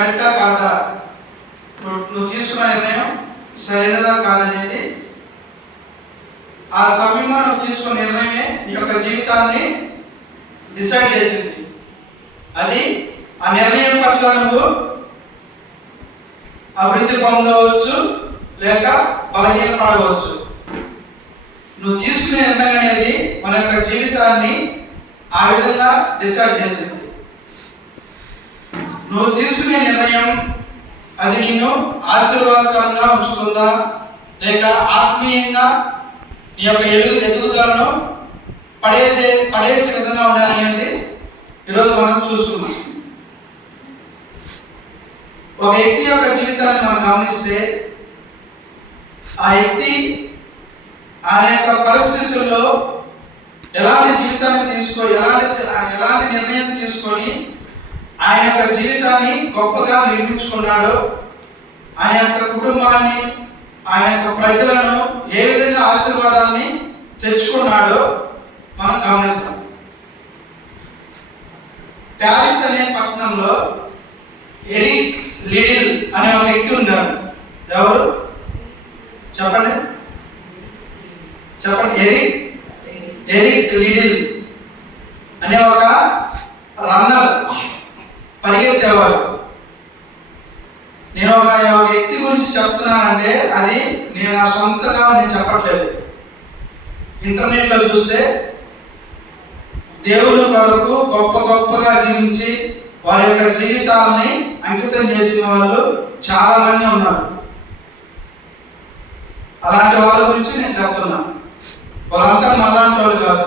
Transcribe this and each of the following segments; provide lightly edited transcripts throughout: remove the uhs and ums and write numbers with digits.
కరెక్టా కాదా, నువ్వు తీసుకున్న నిర్ణయం సరైనదా కాదనేది ఆ సమయంలో నువ్వు తీసుకున్న నిర్ణయమే నీ యొక్క జీవితాన్ని డిసైడ్ చేసింది. అది ఆ నిర్ణయం పట్ల నువ్వు అభివృద్ధి పొందవచ్చు లేక బలహీనపడవచ్చు. నువ్వు తీసుకునే నిర్ణయం అనేది మన యొక్క జీవితాన్ని ఆ విధంగా డిసైడ్ చేసింది. నువ్వు తీసుకునే నిర్ణయం అది నిన్ను ఆశీర్వాదకరంగా ఉంచుతుందా లేక ఆత్మీయంగా నీ యొక్క ఎదుగుదలను పడేసే విధంగా ఉండాలనేది ఈరోజు మనం చూస్తున్నాం. ఒక వ్యక్తి యొక్క జీవితాన్ని మనం గమనిస్తే ఆ వ్యక్తి ఆయన యొక్క పరిస్థితుల్లో ఎలాంటి జీవితాన్ని ఎలాంటి నిర్ణయం తీసుకొని ఆయన యొక్క జీవితాన్ని గొప్పగా నిర్మించుకున్నాడో, ఆయన యొక్క కుటుంబాన్ని ఆయన యొక్క ప్రజలను ఏ విధంగా ఆశీర్వాదాన్ని తెచ్చుకున్నాడో మనం గమనిద్దాం. ప్యారిస్ అనే పట్టణంలో ఎరిక్ లిడిల్ అనే ఒక వ్యక్తి ఉన్నాడు. ఎవరు చెప్పండి? ఎరిక్ లిడిల్ అనే ఒక రన్నర్, పరిగెత్తేవాడు. నేను ఒక వ్యక్తి గురించి చెప్తున్నానంటే అది నేను నా సొంతగా నేను చెప్పట్లేదు. ఇంటర్నెట్లో చూస్తే దేవుని కొరకు గొప్పగా జీవించి వారి యొక్క జీవితాలని అంకితం చేసిన వాళ్ళు చాలా మంది ఉన్నారు. అలాంటి వాళ్ళ గురించి నేను చెప్తున్నాను. వాళ్ళంతా మళ్ళాంటి వాళ్ళు కాదు.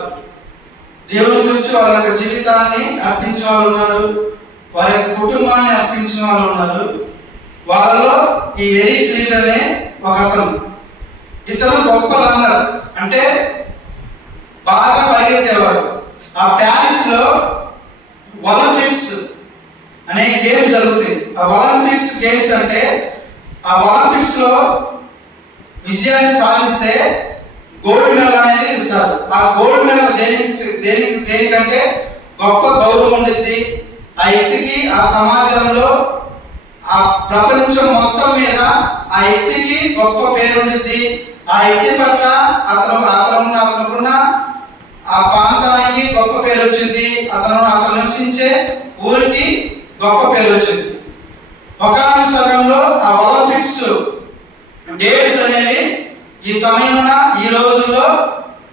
దేవుని గురించి వాళ్ళ యొక్క జీవితాన్ని అర్పించిన వాళ్ళు ఉన్నారు, వారి యొక్క కుటుంబాన్ని అర్పించిన వాళ్ళు ఉన్నారు. వాళ్ళలో ఈ ఎరిక్ లిడిల్ అనే ఒక ఇతను గొప్ప రన్నర్, అంటే బాగా పరిగెత్తేవాడు. ఆ ప్యారిస్ లో ఒలింపిక్స్ అనే గేమ్స్ జరుగుతాయి. ఆ ఒలింపిక్స్ గేమ్స్ అంటే ఆ ఒలింపిక్స్ లో విజయాన్ని సాధిస్తే గోల్డ్ మెడల్ అనేది ఇస్తారు. ఆ గోల్డ్ మెడల్ దేనికంటే గొప్ప గౌరవం ఉండిద్ది ఆ వ్యక్తికి, ఆ సమాజంలో, ఆ ప్రపంచం మొత్తం మీద ఆ వ్యక్తికి గొప్ప పేరు ఉండిద్ది. ఆ వ్యక్తి పట్ల అతనుకున్న ఆ ప్రాంతానికి గొప్ప పేరు వచ్చింది. అతను నివసించే ఊరికి గొప్ప పేరు వచ్చింది. ఒకనొక సమయంలో ఆ ఒలింపిక్స్ డేట్స్ అనేవి ఈ సమయంలో ఈ రోజుల్లో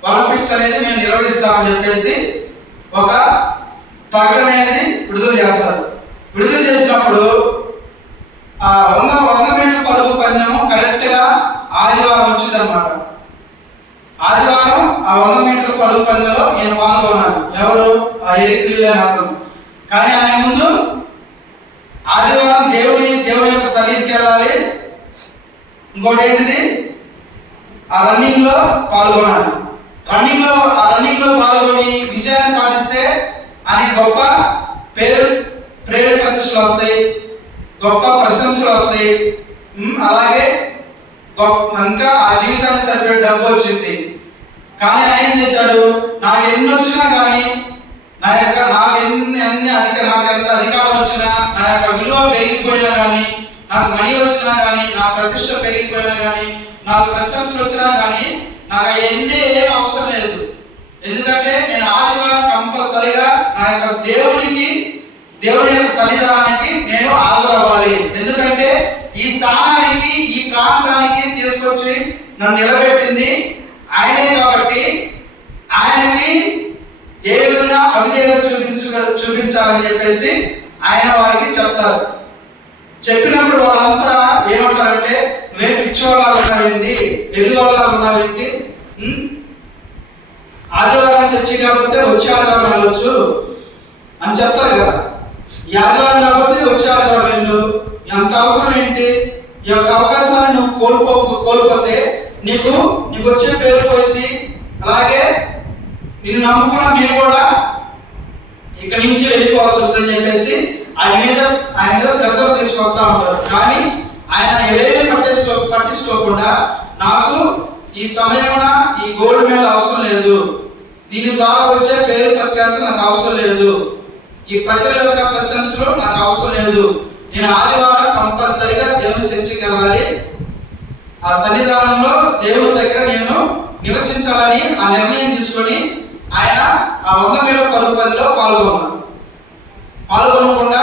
ఒలింపిక్స్ అనేది మేము నిర్వహిస్తామని చెప్పేసి ఒక ప్రకటన అనేది విడుదల చేస్తారు. విడుదల చేసినప్పుడు ఆ 100 మీటర్ల పరుగు పందెం కరెక్ట్గా ఆదివారం వచ్చింది అనమాట. ఆదివారం ఆ 100 మీటర్ల పరుగు పందెంలో నేను పాల్గొన్నాను. ఎవరు? ఆ ఎరిక్ లిడిల్ అనే అతను. కానీ ఆయన ముందు ఆదివారం దేవుని యొక్క సన్నిధికి వెళ్ళాలి. ఇంకోటి ఏంటిది? ఆ రన్నింగ్ లో పాల్గొనాలి. రన్నింగ్ లో పాల్గొని విజయాన్ని సాధిస్తే ఆయన గొప్ప పేరు ప్రతిష్టలు వస్తాయి, గొప్ప ప్రశంసలు వస్తాయి. అలాగే ఇంకా ఆ జీవితానికి సరిపోయే డబ్బు వచ్చింది. కానీ ఆయన ఏం చేశాడు? నాకు ఎన్ని వచ్చినా కానీ నాకు ఎంత అధికారం వచ్చినా, నా యొక్క విలువ పెరిగిపోయినా కానీ, నాకు మనీ వచ్చినా కానీ, నా ప్రతిష్ట పెరిగిపోయినా కానీ, నాకు ప్రశంసలు వచ్చినా కానీ నాకు అవన్నీ ఏం అవసరం లేదు. ఎందుకంటే నేను ఆదివారం కంపల్సరిగా నా యొక్క దేవుని యొక్క సన్నిధానానికి నేను హాజరవ్వాలి. ఎందుకంటే ఈ స్థానానికి, ఈ ప్రాంతానికి తీసుకొచ్చి నన్ను నిలబెట్టింది ఆయనే. కాబట్టి ఆయనకి ఏ విధంగా అవిధేయత చూపించాలని చెప్పేసి ఆయన వారికి చెప్తారు. చెప్పినప్పుడు వాళ్ళంతా ఏమంటారంటే, నువ్వేం పిచ్చివాళ్ళ ఉన్నావేంటి, ఎదుగువాళ్ళ ఉన్నావేంటి, ఆదివారం చర్చి కాకపోతే వచ్చే ఆదివారం వెళ్ళొచ్చు అని చెప్తారు కదా. ఈ ఆదివారం కాకపోతే వచ్చే ఆదివారం వెళ్ళు, ఎంత అవసరం ఏంటి? ఈ యొక్క అవకాశాన్ని నువ్వు కోల్పోతే నీకు వచ్చే పేరు పోయింది. అలాగే నిన్ను నమ్ముకున్న మీరు కూడా ఇక్కడి నుంచి వెళ్ళిపోవాల్సి వస్తుందని చెప్పేసి ఆయన మీద ప్రెజర్ తీసుకొస్తా ఉంటారు. కానీ ఆయన ఏవేమి పట్టించుకోకుండా, నాకు ఈ సమయమున ఈ గోల్డ్ మెడల్ అవసరం లేదు, దీని ద్వారా వచ్చే పేరు ప్రఖ్యాతి నాకు అవసరం లేదు, ఈ ప్రజల యొక్క ప్రశంసలు నాకు అవసరం లేదు, నేను ఆదివారం కంపల్సరిగా దేవుని చర్చికి వెళ్ళాలి, ఆ సన్నిధానంలో దేవుని దగ్గర నేను నివసించాలని ఆ నిర్ణయం తీసుకొని ఆయన ఆ 100 మీటర్ల పరుగు పందెంలో పాల్గొనకుండా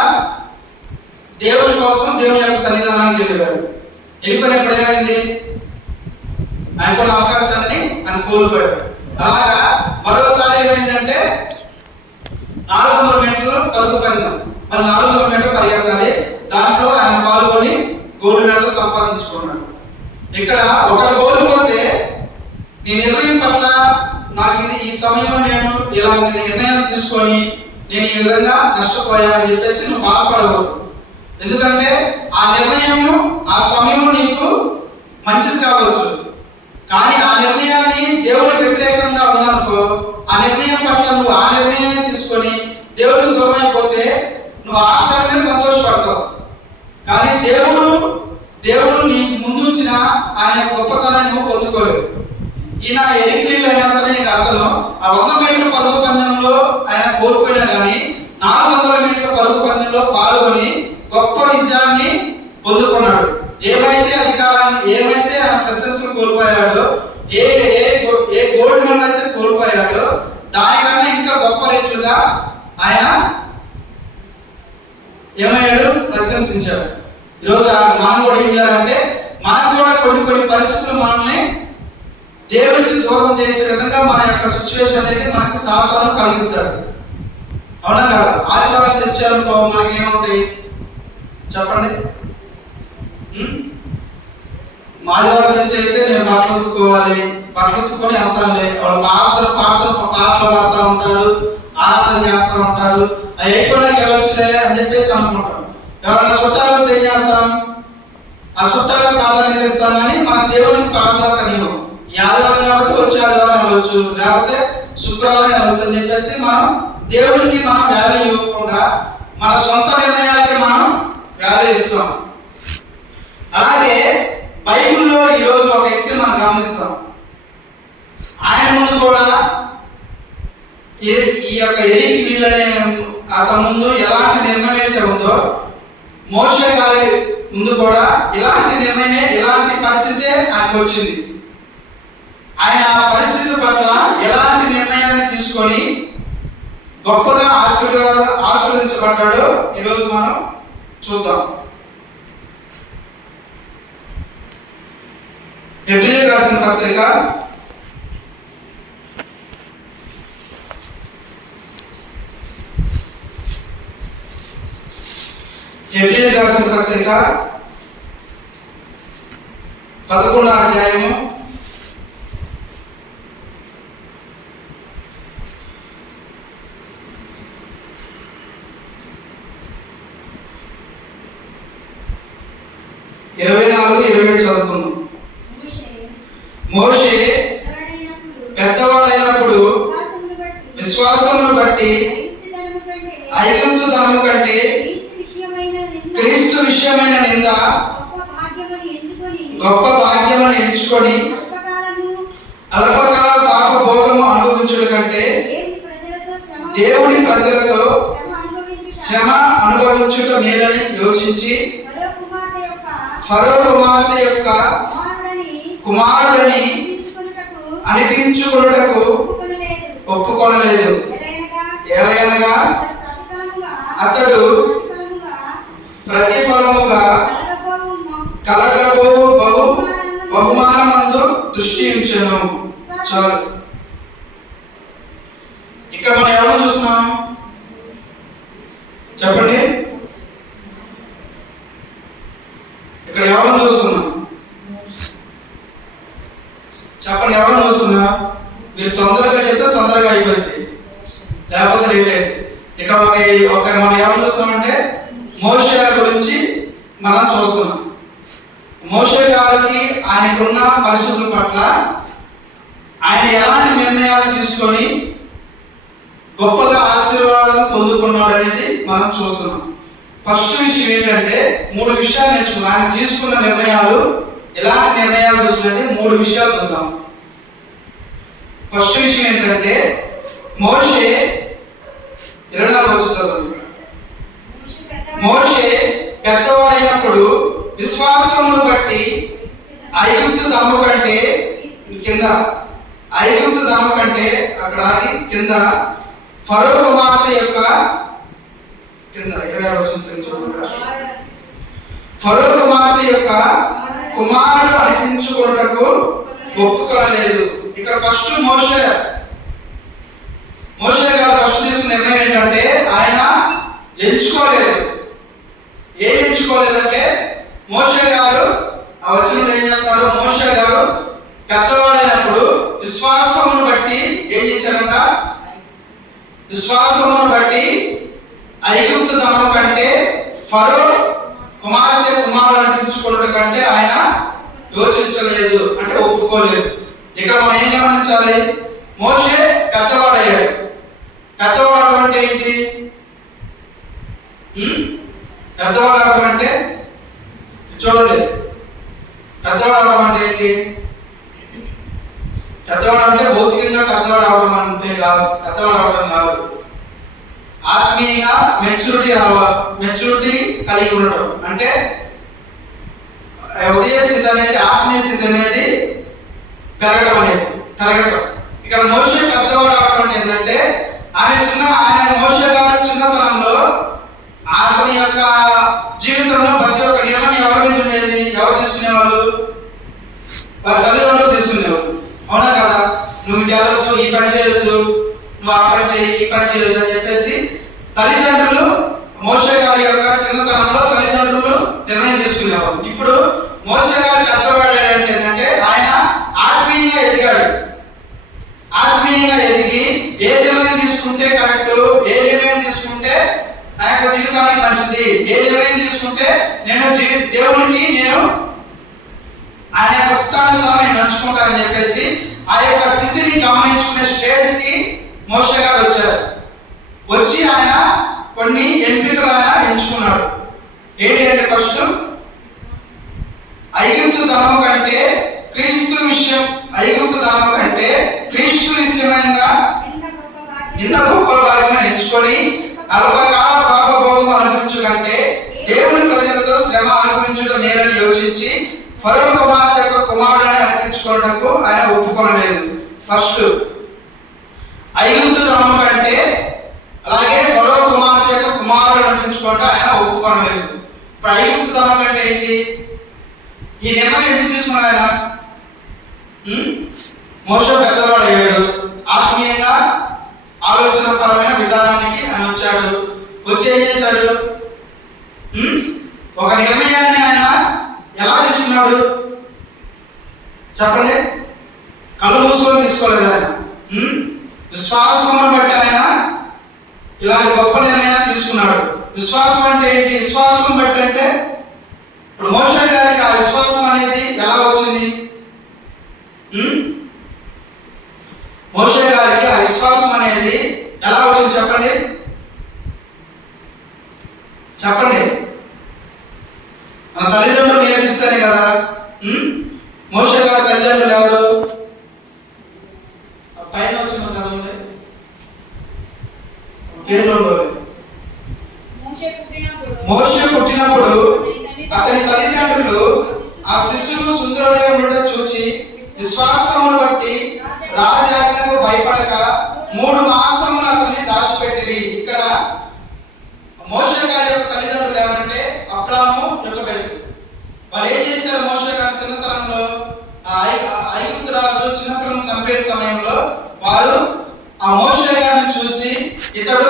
దేవుని కోసం దేవుని యొక్క సన్నిధానానికి వెళ్ళాడు. వెళ్ళిపోయినప్పుడు ఏమైంది? ఆయనకున్న అవకాశాన్ని ఆయన కోల్పోయాడు. అలాగా మరోసారి ఏమైందంటే 400 మీటర్లు పరుగు పందెం, మరి 400 మీటర్లు పరిగెత్తాలి. దాంట్లో ఆయన పాల్గొని గోల్డ్ మెడల్ సంపాదించుకున్నాడు. ఇక్కడ ఒకటి కోల్పోతే నీ నిర్ణయం పట్ల నాకు ఈ సమయంలో నేను ఇలాంటి నిర్ణయం తీసుకొని నేను ఈ విధంగా నష్టపోయానని చెప్పేసి నువ్వు బాధపడకూడదు. ఎందుకంటే ఆ నిర్ణయము ఆ సమయంలో నీకు మంచిది కావచ్చు, కానీ ఆ నిర్ణయాన్ని దేవునికి వ్యతిరేకంగా ఉందనుకో, ఆ నిర్ణయం పట్ల నువ్వు ఆ నిర్ణయాన్ని తీసుకొని దేవుడికి దూరం అయిపోతే నువ్వు ఆ క్షణమే సంతోషపడతావు. కానీ దేవుడు నీ ముందుంచిన ఆయన గొప్పతనాన్ని నువ్వు పొందుకోలేవు. ఈయన ఎరిక్లీలు అయినంతనే అతను ఆ 100 మీటర్ల పరుగు పందెంలో ఆయన కోల్పోయినా కానీ 400 మీటర్ల పరుగు పందెంలో పాల్గొని గొప్ప విజయాన్ని పొందుకున్నాడు. ఏమైతే అధికారాన్ని, ఏమైతే ఆయన ప్రశంసలు కోల్పోయాడో, ఏ గోల్డ్ మెడల్ అయితే కోల్పోయాడో దానికన్నా ఇంకా గొప్ప రెట్లుగా ఆయన ఏమయ్యాడు? ప్రశంసించాడు. ఈరోజు మనం కూడా ఏం చేయాలంటే, మనకు కూడా కొన్ని పరిస్థితులు మనల్ని దేవుడికి దూరం చేసే విధంగా మన యొక్క సిచ్యువేషన్ అనేది మనకి సాధన కలిగిస్తాడు. అవునా కదా? ఆదివారం చర్చ అనుకో మనకేముంటాయి చెప్పండి? ఆదివారం చర్చ అయితే నేను బట్టలు ఉతుక్కోవాలి, బట్టలు ఉతుక్కొని వెళ్తానులే. వాళ్ళు పాటలు పాడుతూ ఉంటారు, ఆరాధన చేస్తూ ఉంటారు, అవి అయిపోయినాక వెళ్ళొచ్చులే అని చెప్పేసి అనుకుంటాం. ఎవరైనా చుట్టాలు వస్తే ఏం చేస్తాం? ఆ చుట్టాలకు ప్రాధాన్యత ఇస్తాం, కానీ మన దేవుడికి ప్రాధాన్యత నీవు. ఈ ఆదివారం కాబట్టి వచ్చే ఆదివారం వెళ్ళొచ్చు, లేకపోతే శుక్రవారం వెళ్ళొచ్చు అని చెప్పేసి మనం దేవుడికి మనం వాల్యూ ఇవ్వకుండా మన సొంత నిర్ణయాలకి మనం వాల్యూ ఇస్తాం. అలాగే బైబిల్లో ఈరోజు ఒక వ్యక్తిని మనం గమనిస్తాం. ఆయన ముందు కూడా ఈ యొక్క ఎరికిలీలు అనే అతని ముందు ఎలాంటి నిర్ణయం అయితే ఉందో, మోషే గారి ముందు కూడా ఇలాంటి నిర్ణయమే, ఇలాంటి పరిస్థితి ఆయనకు వచ్చింది. ఆయన ఆ పరిస్థితి పట్ల ఎలాంటి నిర్ణయాన్ని తీసుకొని గొప్పగా ఆశీర్వదించబడ్డాడో ఈరోజు మనం చూద్దాం. హెబ్రీయులకు రాసిన పత్రిక 11వ అధ్యాయము 24-27 చదువుకుందాం. మోషే పెద్దవాడైనప్పుడు విశ్వాసమును బట్టి ఐగుప్తు ధనము కంటే క్రీస్తు విషయమైన నింద గొప్ప భాగ్యమును ఎంచుకొని అల్పకాల పాప భోగము అనుభవించుట కంటే దేవుని ప్రజలతో శ్రమ అనుభవించుట మేలని యోచించి ఫరో కుమార్తె యొక్క కుమారుడని అనిపించుకొనుటకు ఒప్పుకొనలేదు. ఎలయనగా అతడు ప్రతిఫలముగా కలగబో బహుమానమందు దృష్టి ఉంచెను. చాలు. ఇక్కడ మనం ఎవరు చూస్తున్నాం చెప్పండి? ఇక్కడ ఎవరు చూస్తున్నాం చెప్పండి? ఎవరు చూస్తున్నా? మీరు తొందరగా చెప్తే తొందరగా అయిపోద్ది, లేకపోతే లేట్ అయింది. ఇక్కడ ఒక మనం ఎవరు చూస్తున్నామంటే మోషే గురించి మనం చూస్తున్నాం. మోషే గారికి ఆయనకున్న పరిస్థితుల పట్ల ఆయన ఎలాంటి నిర్ణయాలు తీసుకొని గొప్పగా ఆశీర్వాదం పొందుకున్నాడు అనేది మనం చూస్తున్నాం. ఫస్ట్ విషయం ఏంటంటే 3 విషయాలు నేర్చుకున్నాం. ఆయన తీసుకున్న నిర్ణయాలు, ఎలాంటి నిర్ణయాలు తీసుకునేది 3 విషయాలు చూద్దాం. ఫస్ట్ విషయం ఏంటంటే మోషే 24 వచ్చి చదవండి. మోషే పెద్దవాడైనప్పుడు విశ్వాసమును బట్టి ఐగుప్తు దమ్ము కంటే కింద ఐగుప్తు దమ్ము కంటే అక్కడ కింద ఫరో కుమార్తె యొక్క కింద 26వ వచనం చూడండి. ఫరో కుమార్తె యొక్క కుమారుడు అనిపించుకున్నటకు ఒప్పుకోలేదు. ఇక్కడ ఫస్ట్ మోషే గారు ఫస్ట్ తీసుకున్న నిర్ణయం ఏంటంటే ఆయన ఎంచుకోలేదు. ఏం ఎంచుకోలేదంటే మోషే గారు ఆ వచనంలో ఏం చెప్తారు? మోషే గారు పెద్దవాడైనప్పుడు విశ్వాసమును బట్టి ఏం చేశారంట? విశ్వాసమును బట్టి ఐగుప్తు దమ్ము కంటే ఫరో కుమారుడు అనిపించుకోవడం కంటే ఆయన యోచించలేదు, అంటే ఒప్పుకోలేదు. ఇక్కడ మనం ఏం గమనించాలి? మోషే పెద్దవాడయ్యాడు. పెద్దవాడు అంటే ఏంటి? పెద్దవాడు అంటే చూడండి, పెద్దవాడు అంటే ఏంటి? పెద్దవాడు అంటే భౌతికంగా పెద్దవాడు అవడం అంటే కాదు, పెద్దవాడు అవడం కాదు. ఆత్మీయంగా మెచ్యూరిటీ కలిగి ఉండటం. అంటే ఉదయ స్థితి అనేది, ఆత్మీయ స్థితి అనేది పెరగటం. ఇక్కడ మోషే పెద్దవాడు అవడం అంటే ఏంటంటే ఆయన మోషే గారు చిన్నతనంలో అతని యొక్క జీవితంలో ప్రతి ఒక్క నిర్ణయం ఎవరి మీద ఉండేది? ఎవరు తీసుకునేవాళ్ళు? వారి తల్లిదండ్రులు తీసుకునేవాళ్ళు. అవునా కదా? నువ్వు ఇటు వెళ్ళొద్దు, ఈ పని చేయొద్దు, నువ్వు ఆ పని చేయి, ఈ పని చేయొద్దు అని చెప్పేసి తల్లిదండ్రులు మోషే గారి యొక్క చిన్నతనంలో తల్లిదండ్రులు నిర్ణయం తీసుకునేవాళ్ళు. ఇప్పుడు మోషే గారు పెద్దవాడు ఏంటంటే ఆయన ఆత్మీయంగా ఎదిగాడు. ఆత్మీయంగా ఎదిగి ఏ నిర్ణయం తీసుకుంటే కరెక్ట్, ఏ నిర్ణయం తీసుకుంటే నా యొక్క జీవితానికి మంచిది, ఏ నిర్ణయం తీసుకుంటే దేవునికి ఆయన యొక్క ఇష్టానుసారం నడుచుకుంటానని చెప్పేసి ఆ యొక్క స్థితిని గమనించుకునే స్టేజ్ కి మోషే గారు వచ్చారు. వచ్చి ఆయన కొన్ని ఎంపికలు ఆయన ఎంచుకున్నాడు. ఏంటి అంటే ఫస్ట్ ఐగుప్తు ధనము కంటే క్రీస్తు విషయమైనగా ఇంత గొప్ప భాగ్యం ఎంచుకొని అల్పకాల పాపభోగం అనుభవించు కంటే దేవుని ప్రజలతో శ్రమ అనుభవించడం మేలని యోచించి ఫరో కుమార్తె యొక్క కుమారుడిని అనిపించుకోవడానికి ఆయన ఒప్పుకోలేదు. ఫస్ట్ ఐగుప్తు ధనము కంటే అలాగే ఫరో కుమార్తె యొక్క కుమారుడు అనిపించుకోవడం ఆయన ఒప్పుకోలేదు. ఇప్పుడు ఐగుప్తు ధనము అంటే ఏంటి? ఈ నిర్ణయం ఎందుకు తీసుకున్నాడు ఆయన? మోషే పెద్దవాడు అయ్యాడు. ఆత్మీయంగా ఆలోచన పరమైన విధానానికి ఆయన వచ్చాడు. వచ్చి ఏం చేశాడు? ఒక నిర్ణయాన్ని ఆయన ఎలా తీసుకున్నాడు చెప్పండి? కళ్ళు మూసుకొని తీసుకోలేదు ఆయన. విశ్వాసం బట్టి ఆయన ఇలాంటి గొప్ప నిర్ణయాన్ని తీసుకున్నాడు. విశ్వాసం అంటే ఏంటి? విశ్వాసం బట్టి అంటే ఇప్పుడు మోషే గారికి ఆ విశ్వాసం అనేది ఎలా వచ్చింది? మోషే గారికి ఆ విశ్వాసం అనేది ఎలా వచ్చింది చెప్పండి? మన తల్లిదండ్రులు నేర్పిస్తేనే కదా. మోషే గారి తల్లిదండ్రులు ఎవరు? పైన వచ్చిన చదవండి. మోషే పుట్టినప్పుడు అతని తల్లిదండ్రులు ఆ శిశువు సుందరుడై ఉండటం చూచి విశ్వాసమును బట్టి రాజాజ్ఞకు భయపడక 3 మాసములు అతన్ని దాచిపెట్టిరి. ఇక్కడ మోషే గారి యొక్క తల్లిదండ్రులు ఏమంటే అబ్రాము యొక్క బెత్తు. వాళ్ళు ఏం చేశారు? మోషే గారి చిన్నతనంలో ఐగుప్తు రాజు చిన్నపిల్లలను చంపే సమయంలో వారు ఆ మోషే గారిని చూసి ఇతడు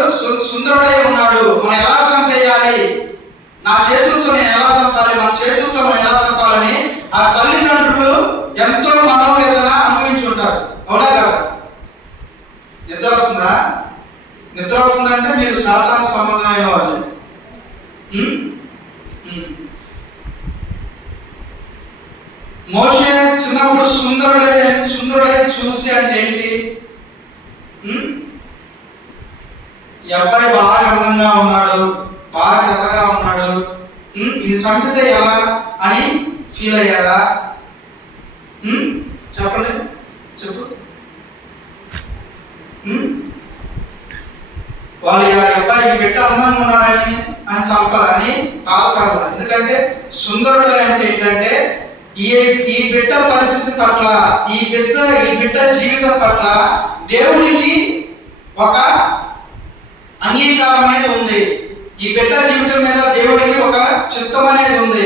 సుందరుడై ఉన్నాడు, మనం ఎలా చంపేయాలి, నా చేతులతో నేను ఎలా చంపాలి, మన చేతులతో మనం ఎలా చంపాలని ఆ తల్లిదండ్రులు ఎంతో మనోవేదన అనుభవించుంటారు. అవునా కదా? నిద్ర వస్తుందంటే మీరు సాతాను సంబంధమైన వాళ్ళే. మోషే చిన్నప్పుడు సుందరుడై చూసి అంటే ఏంటి? ఈ అబ్బాయి బాగా అందంగా ఉన్నాడు, బాగా తెల్లగా ఉన్నాడు, ఇది చంపితే ఎలా అని ఫీల్ అయ్యారా? చెప్పండి, చెప్పు. వాళ్ళు ఈ బిడ్డ అందంగా ఉన్నాడని అని చంపాలని బాధపడతారు. ఎందుకంటే సుందరుడు అంటే ఏంటంటే ఈ బిడ్డ పరిస్థితి పట్ల, ఈ బిడ్డ జీవితం పట్ల దేవునికి ఒక అంగీకారం అనేది ఉంది. ఈ బిడ్డ జీవితం మీద దేవుడికి ఒక చిత్తం అనేది ఉంది.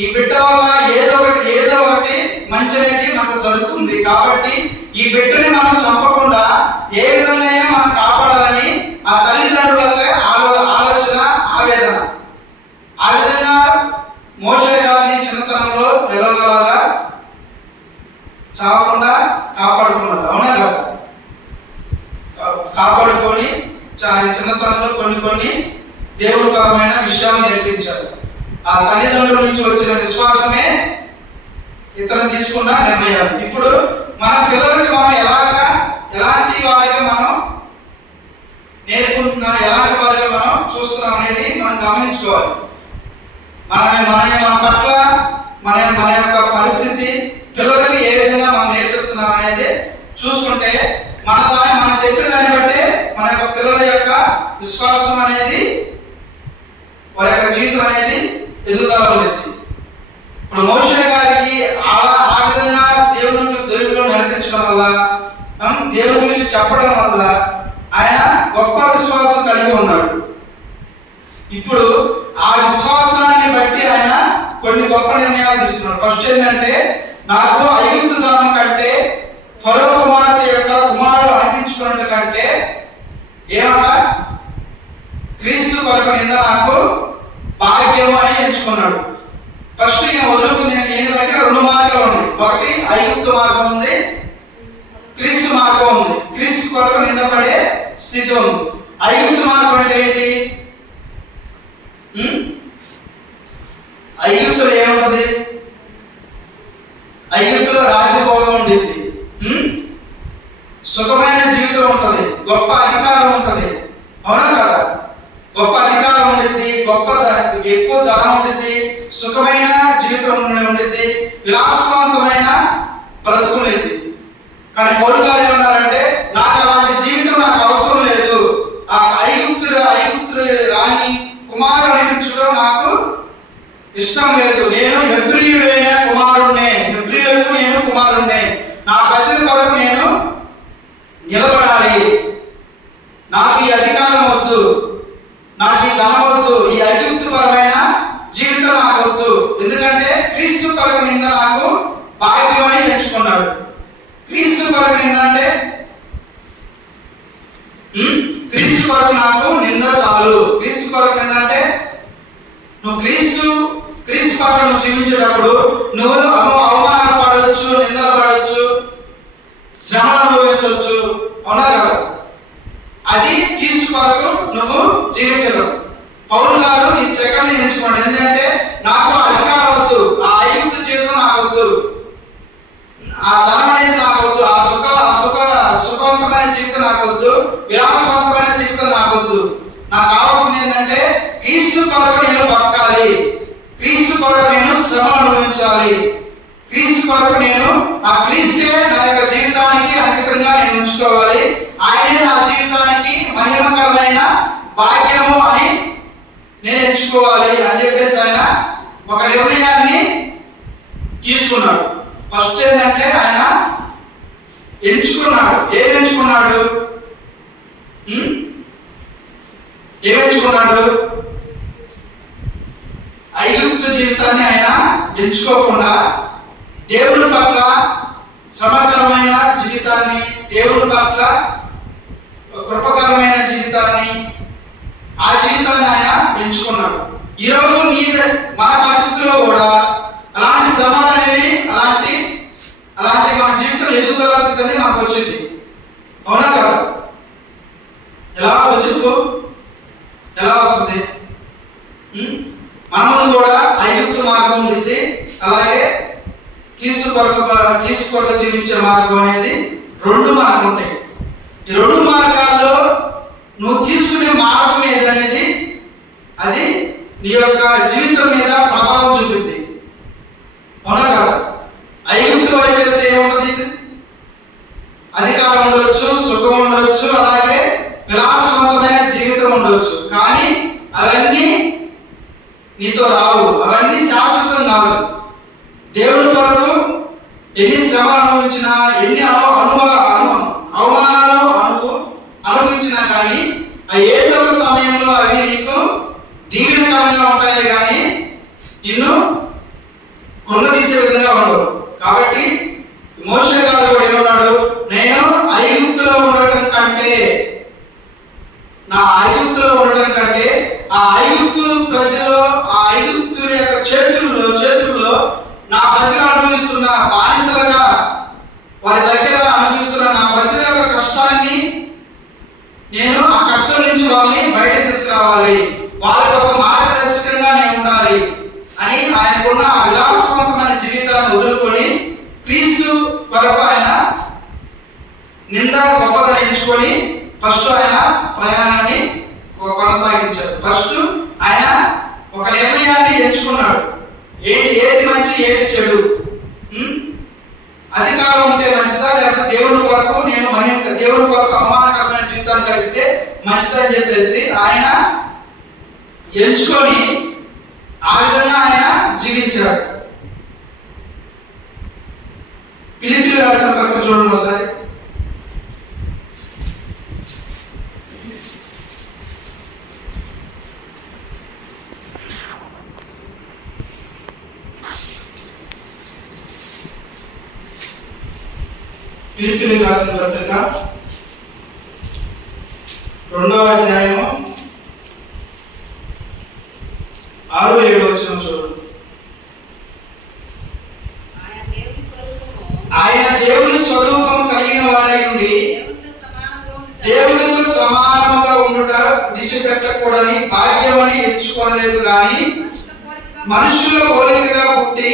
ఈ బిడ్డ వల్ల ఏదో ఒకటి మంచి అనేది మనకు జరుగుతుంది. కాబట్టి ఈ బిడ్డని మనం చంపకుండా ఏ విధంగా మనం కాపాడాలని ఆ తల్లిదండ్రులకి ఆలోచన, ఆవేదన. ఆ విధంగా మోషే గారిని చిన్నతనంలో ఎలాగోలాగా చావకుండా కాపాడుకున్నారు. అవునా కదా? కాపాడుకొని చిన్నతనంలో కొన్ని దేవుడిపరమైన విషయాలు నేర్పించారు. ఆ తల్లిదండ్రుల నుంచి వచ్చిన విశ్వాసమే ఇతను తీసుకున్న నిర్ణయాలు. ఇప్పుడు మన పిల్లలకి మనం ఎలాంటి వారిగా మనం నేర్పుకుంటున్నాం, ఎలాంటి వారిగా మనం చూస్తున్నాం అనేది మనం గమనించుకోవాలి. మన పట్ల మన యొక్క పరిస్థితి పిల్లలకి ఏ విధంగా మనం నేర్పిస్తున్నాం అనేది చూసుకుంటే మనం చెప్పేదాన్ని బట్టే మన యొక్క పిల్లల యొక్క విశ్వాసం అనేది, వారి యొక్క జీవితం అనేది ఎదుగుదల ఉండేది. ఇప్పుడు మోషే గారికి ఆ విధంగా దేవునిలో నడిపించడం వల్ల, దేవుని గురించి చెప్పడం వల్ల ఆయన గొప్ప విశ్వాసం కలిగి ఉన్నాడు. ఇప్పుడు ఆ విశ్వాసాన్ని బట్టి ఆయన కొన్ని గొప్ప నిర్ణయాలు తీసుకున్నాడు. ఫస్ట్ ఏంటంటే, నాకు ఐగుప్తు ధనం కంటే ఫరో కుమార్తె యొక్క కుమారుడు అనిపించుకున్నట్టు కంటే ఏమంట క్రీస్తు కొరకు నింద నాకు భాగ్యము అని ఎంచుకున్నాడు. ఫస్ట్ ఈయన వదులుకుంది. ఈయన దగ్గర 2 మార్గాలు ఉన్నాయి. ఒకటి ఐగుప్తు మార్గం ఉంది, క్రీస్తు మార్గం ఉంది. క్రీస్తు కొరకు నిందపడే స్థితి ఉంది. ఐగుప్తు మార్గం అంటే ఏంటి? ఐగుప్తులో ఏముంటది? ఐగుప్తులో రాజభోగం ఉండేది, సుఖమైన జీవితం ఉంటుంది, గొప్ప అధికారం ఉంటుంది. అవునా కదా? గొప్ప అధికారం ఉండిద్ది, ఎక్కువ ధనం ఉండిద్ది, సుఖమైన జీవితం ఉండిద్ది, విలాసవంతమైన బ్రతుకుండిద్ది. కానీ పౌలు గారు ఏమన్నారంటే, నాకు అలాంటి జీవితం నాకు అవసరం లేదు. ఆ ఐగుప్తు రాణి కుమారుడు అనిపించడం నాకు ఇష్టం లేదు. నేను హెబ్రీయుడైన కుమారుణ్ణే, హెబ్రీయులకు నేను కుమారుణ్ణే. నా ప్రజల కొరకు నేను నిలబడాలి. నాకు ఈ అధికారం వద్దు, నాకు ఈ ధనం వద్దు, ఈ ఐగుప్తుపరమైన జీవితం నాకు వద్దు. ఎందుకంటే క్రీస్తు కొరకు నింద నాకు భాగ్యమని ఎంచుకున్నాడు. క్రీస్తు కొరకు నింద అంటే క్రీస్తు కొరకు నాకు నింద చాలు. క్రీస్తు కొరకు నింద అంటే నువ్వు క్రీస్తు పట్ల నువ్వు జీవించేటప్పుడు నువ్వు అవమానాలు పడవచ్చు, నిందలు పడవచ్చు, శ్రమలు అనుభవించవచ్చు. అవునా కదా? అది క్రీస్తు కొరకు నువ్వు జీవించలేవు. పౌలు గారు ఈ సెకండ్ ఎంచుకోండి. ఎందుకంటే నాకు అధికారం వద్దు, ఆ ఐగుప్తు జీవితం నాకు వద్దు, ఆ ధనం అనేది నాకు వద్దు, ఆ సుఖవంతమైన జీవితం నాకు వద్దు, విలాసవంతమైన జీవితం నాకు వద్దు. నాకు కావాల్సింది ఏంటంటే క్రీస్తు కొరకు నేను బతకాలి, క్రీస్తు కొరకు నేను శ్రమలు అనుభవించాలి, క్రీస్తు కొరకు నేను ఆ క్రీస్తే నా యొక్క జీవితానికి అంకితంగా నేను ఉంచుకోవాలి, ఆయనే నా జీవితానికి మహిమకరమైన భాగ్యము అని నేను ఎంచుకోవాలి అని చెప్పేసి ఆయన ఒక నిర్ణయాన్ని తీసుకున్నాడు. ఫస్ట్ ఏంటంటే ఆయన ఎంచుకున్నాడు. ఏమెంచుకున్నాడు? ఐగుప్తు జీవితాన్ని ఆయన ఎంచుకోకుండా దేవుని పట్ల శ్రమకరమైన జీవితాన్ని, దేవుని పట్ల కృపకరమైన జీవితాన్ని, ఆ జీవితాన్ని ఆయన ఎంచుకున్నాడు. ఈరోజు మన పరిస్థితుల్లో కూడా అలాంటి శ్రమలు అనేవి అలాంటి మన జీవితం ఎదుగుదల స్థితి మనకు వచ్చింది. అవునా కదా? ఎలా చెప్పు, ఎలా వస్తుంది? మనము కూడా ఐగుప్తు మార్గం ఉండిద్ది, అలాగే క్రీస్తు కొరకు జీవించే మార్గం అనేది 2 మనకు ఉంటాయి. ఈ 2 మార్గాల్లో నువ్వు తీసుకునే మార్గం ఏదనేది అది నీ యొక్క జీవితం మీద ప్రభావం చూపుతుంది. అవునా కదా? ఐగుప్తు వైపు వెళ్తే ఏముంటుంది? అధికారం ఉండొచ్చు, సుఖం ఉండొచ్చు, అలాగే విలాసవంతమైన నీతో రావు. అవన్నీ శాశ్వతం కాదు. దేవుని కొరకు ఎన్ని శ్రమలు అనుభవించినా, ఎన్ని అవమానాలు అనుభవించినా కానీ ఏదో ఒక సమయంలో అవి నీకు దీవెనకరంగా ఉంటాయి కానీ నిన్ను కృంగదీసే విధంగా ఉండవు. కాబట్టి మోషే గారు కూడా ఏమన్నాడు, నేను ఐగుప్తులో ఉండటం కంటే ఆ ఐగుప్తు ప్రజలు, ఆ ఐగుప్తుల యొక్క చేతుల్లో నా ప్రజలు అనుభవిస్తున్న బానిసలుగా వారి దగ్గర అనుభవిస్తున్న నా ప్రజల యొక్క కష్టాన్ని నేను ఆ కష్టం నుంచి వాళ్ళని బయట తీసుకురావాలి, వాళ్ళకి ఒక మార్గదర్శకంగా నేను ఉండాలి అని ఆయనకున్న ఆ విలాసవంతమైన జీవితాన్ని వదులుకొని క్రీస్తు కొరకు ఆయన నింద గొప్పదని ఎంచుకొని ఫస్ట్ ఆయన ప్రయాణాన్ని కొనసాగించాడు. ఫస్ట్ ఆయన ఒక నిర్ణయాన్ని ఎంచుకున్నాడు. ఏది మంచి, ఏది చెడు, అధికారం ఉంటే మంచిదా, లేకపోతే దేవుని కొరకు దేవుని కొరకు అవమానకరమైన జీవితాన్ని గడిపితే మంచిదని చెప్పేసి ఆయన ఎంచుకొని ఆ విధంగా ఆయన జీవించాడు. ఫిలిప్పీయులకు రాసిన పత్రిక చూడండి ఒకసారి. ఫిలిప్పీయులకు రాసిన పత్రిక 2వ అధ్యాయము 6-7 వచనం చూడండి. ఆయన దేవుని స్వరూపము కలిగిన వాడై ఉండి దేవునితో సమానముగా ఉండుట విడిచిపెట్టకూడని భాగ్యమని ఎంచుకోలేదు గాని మనుషుల పోలికగా పుట్టి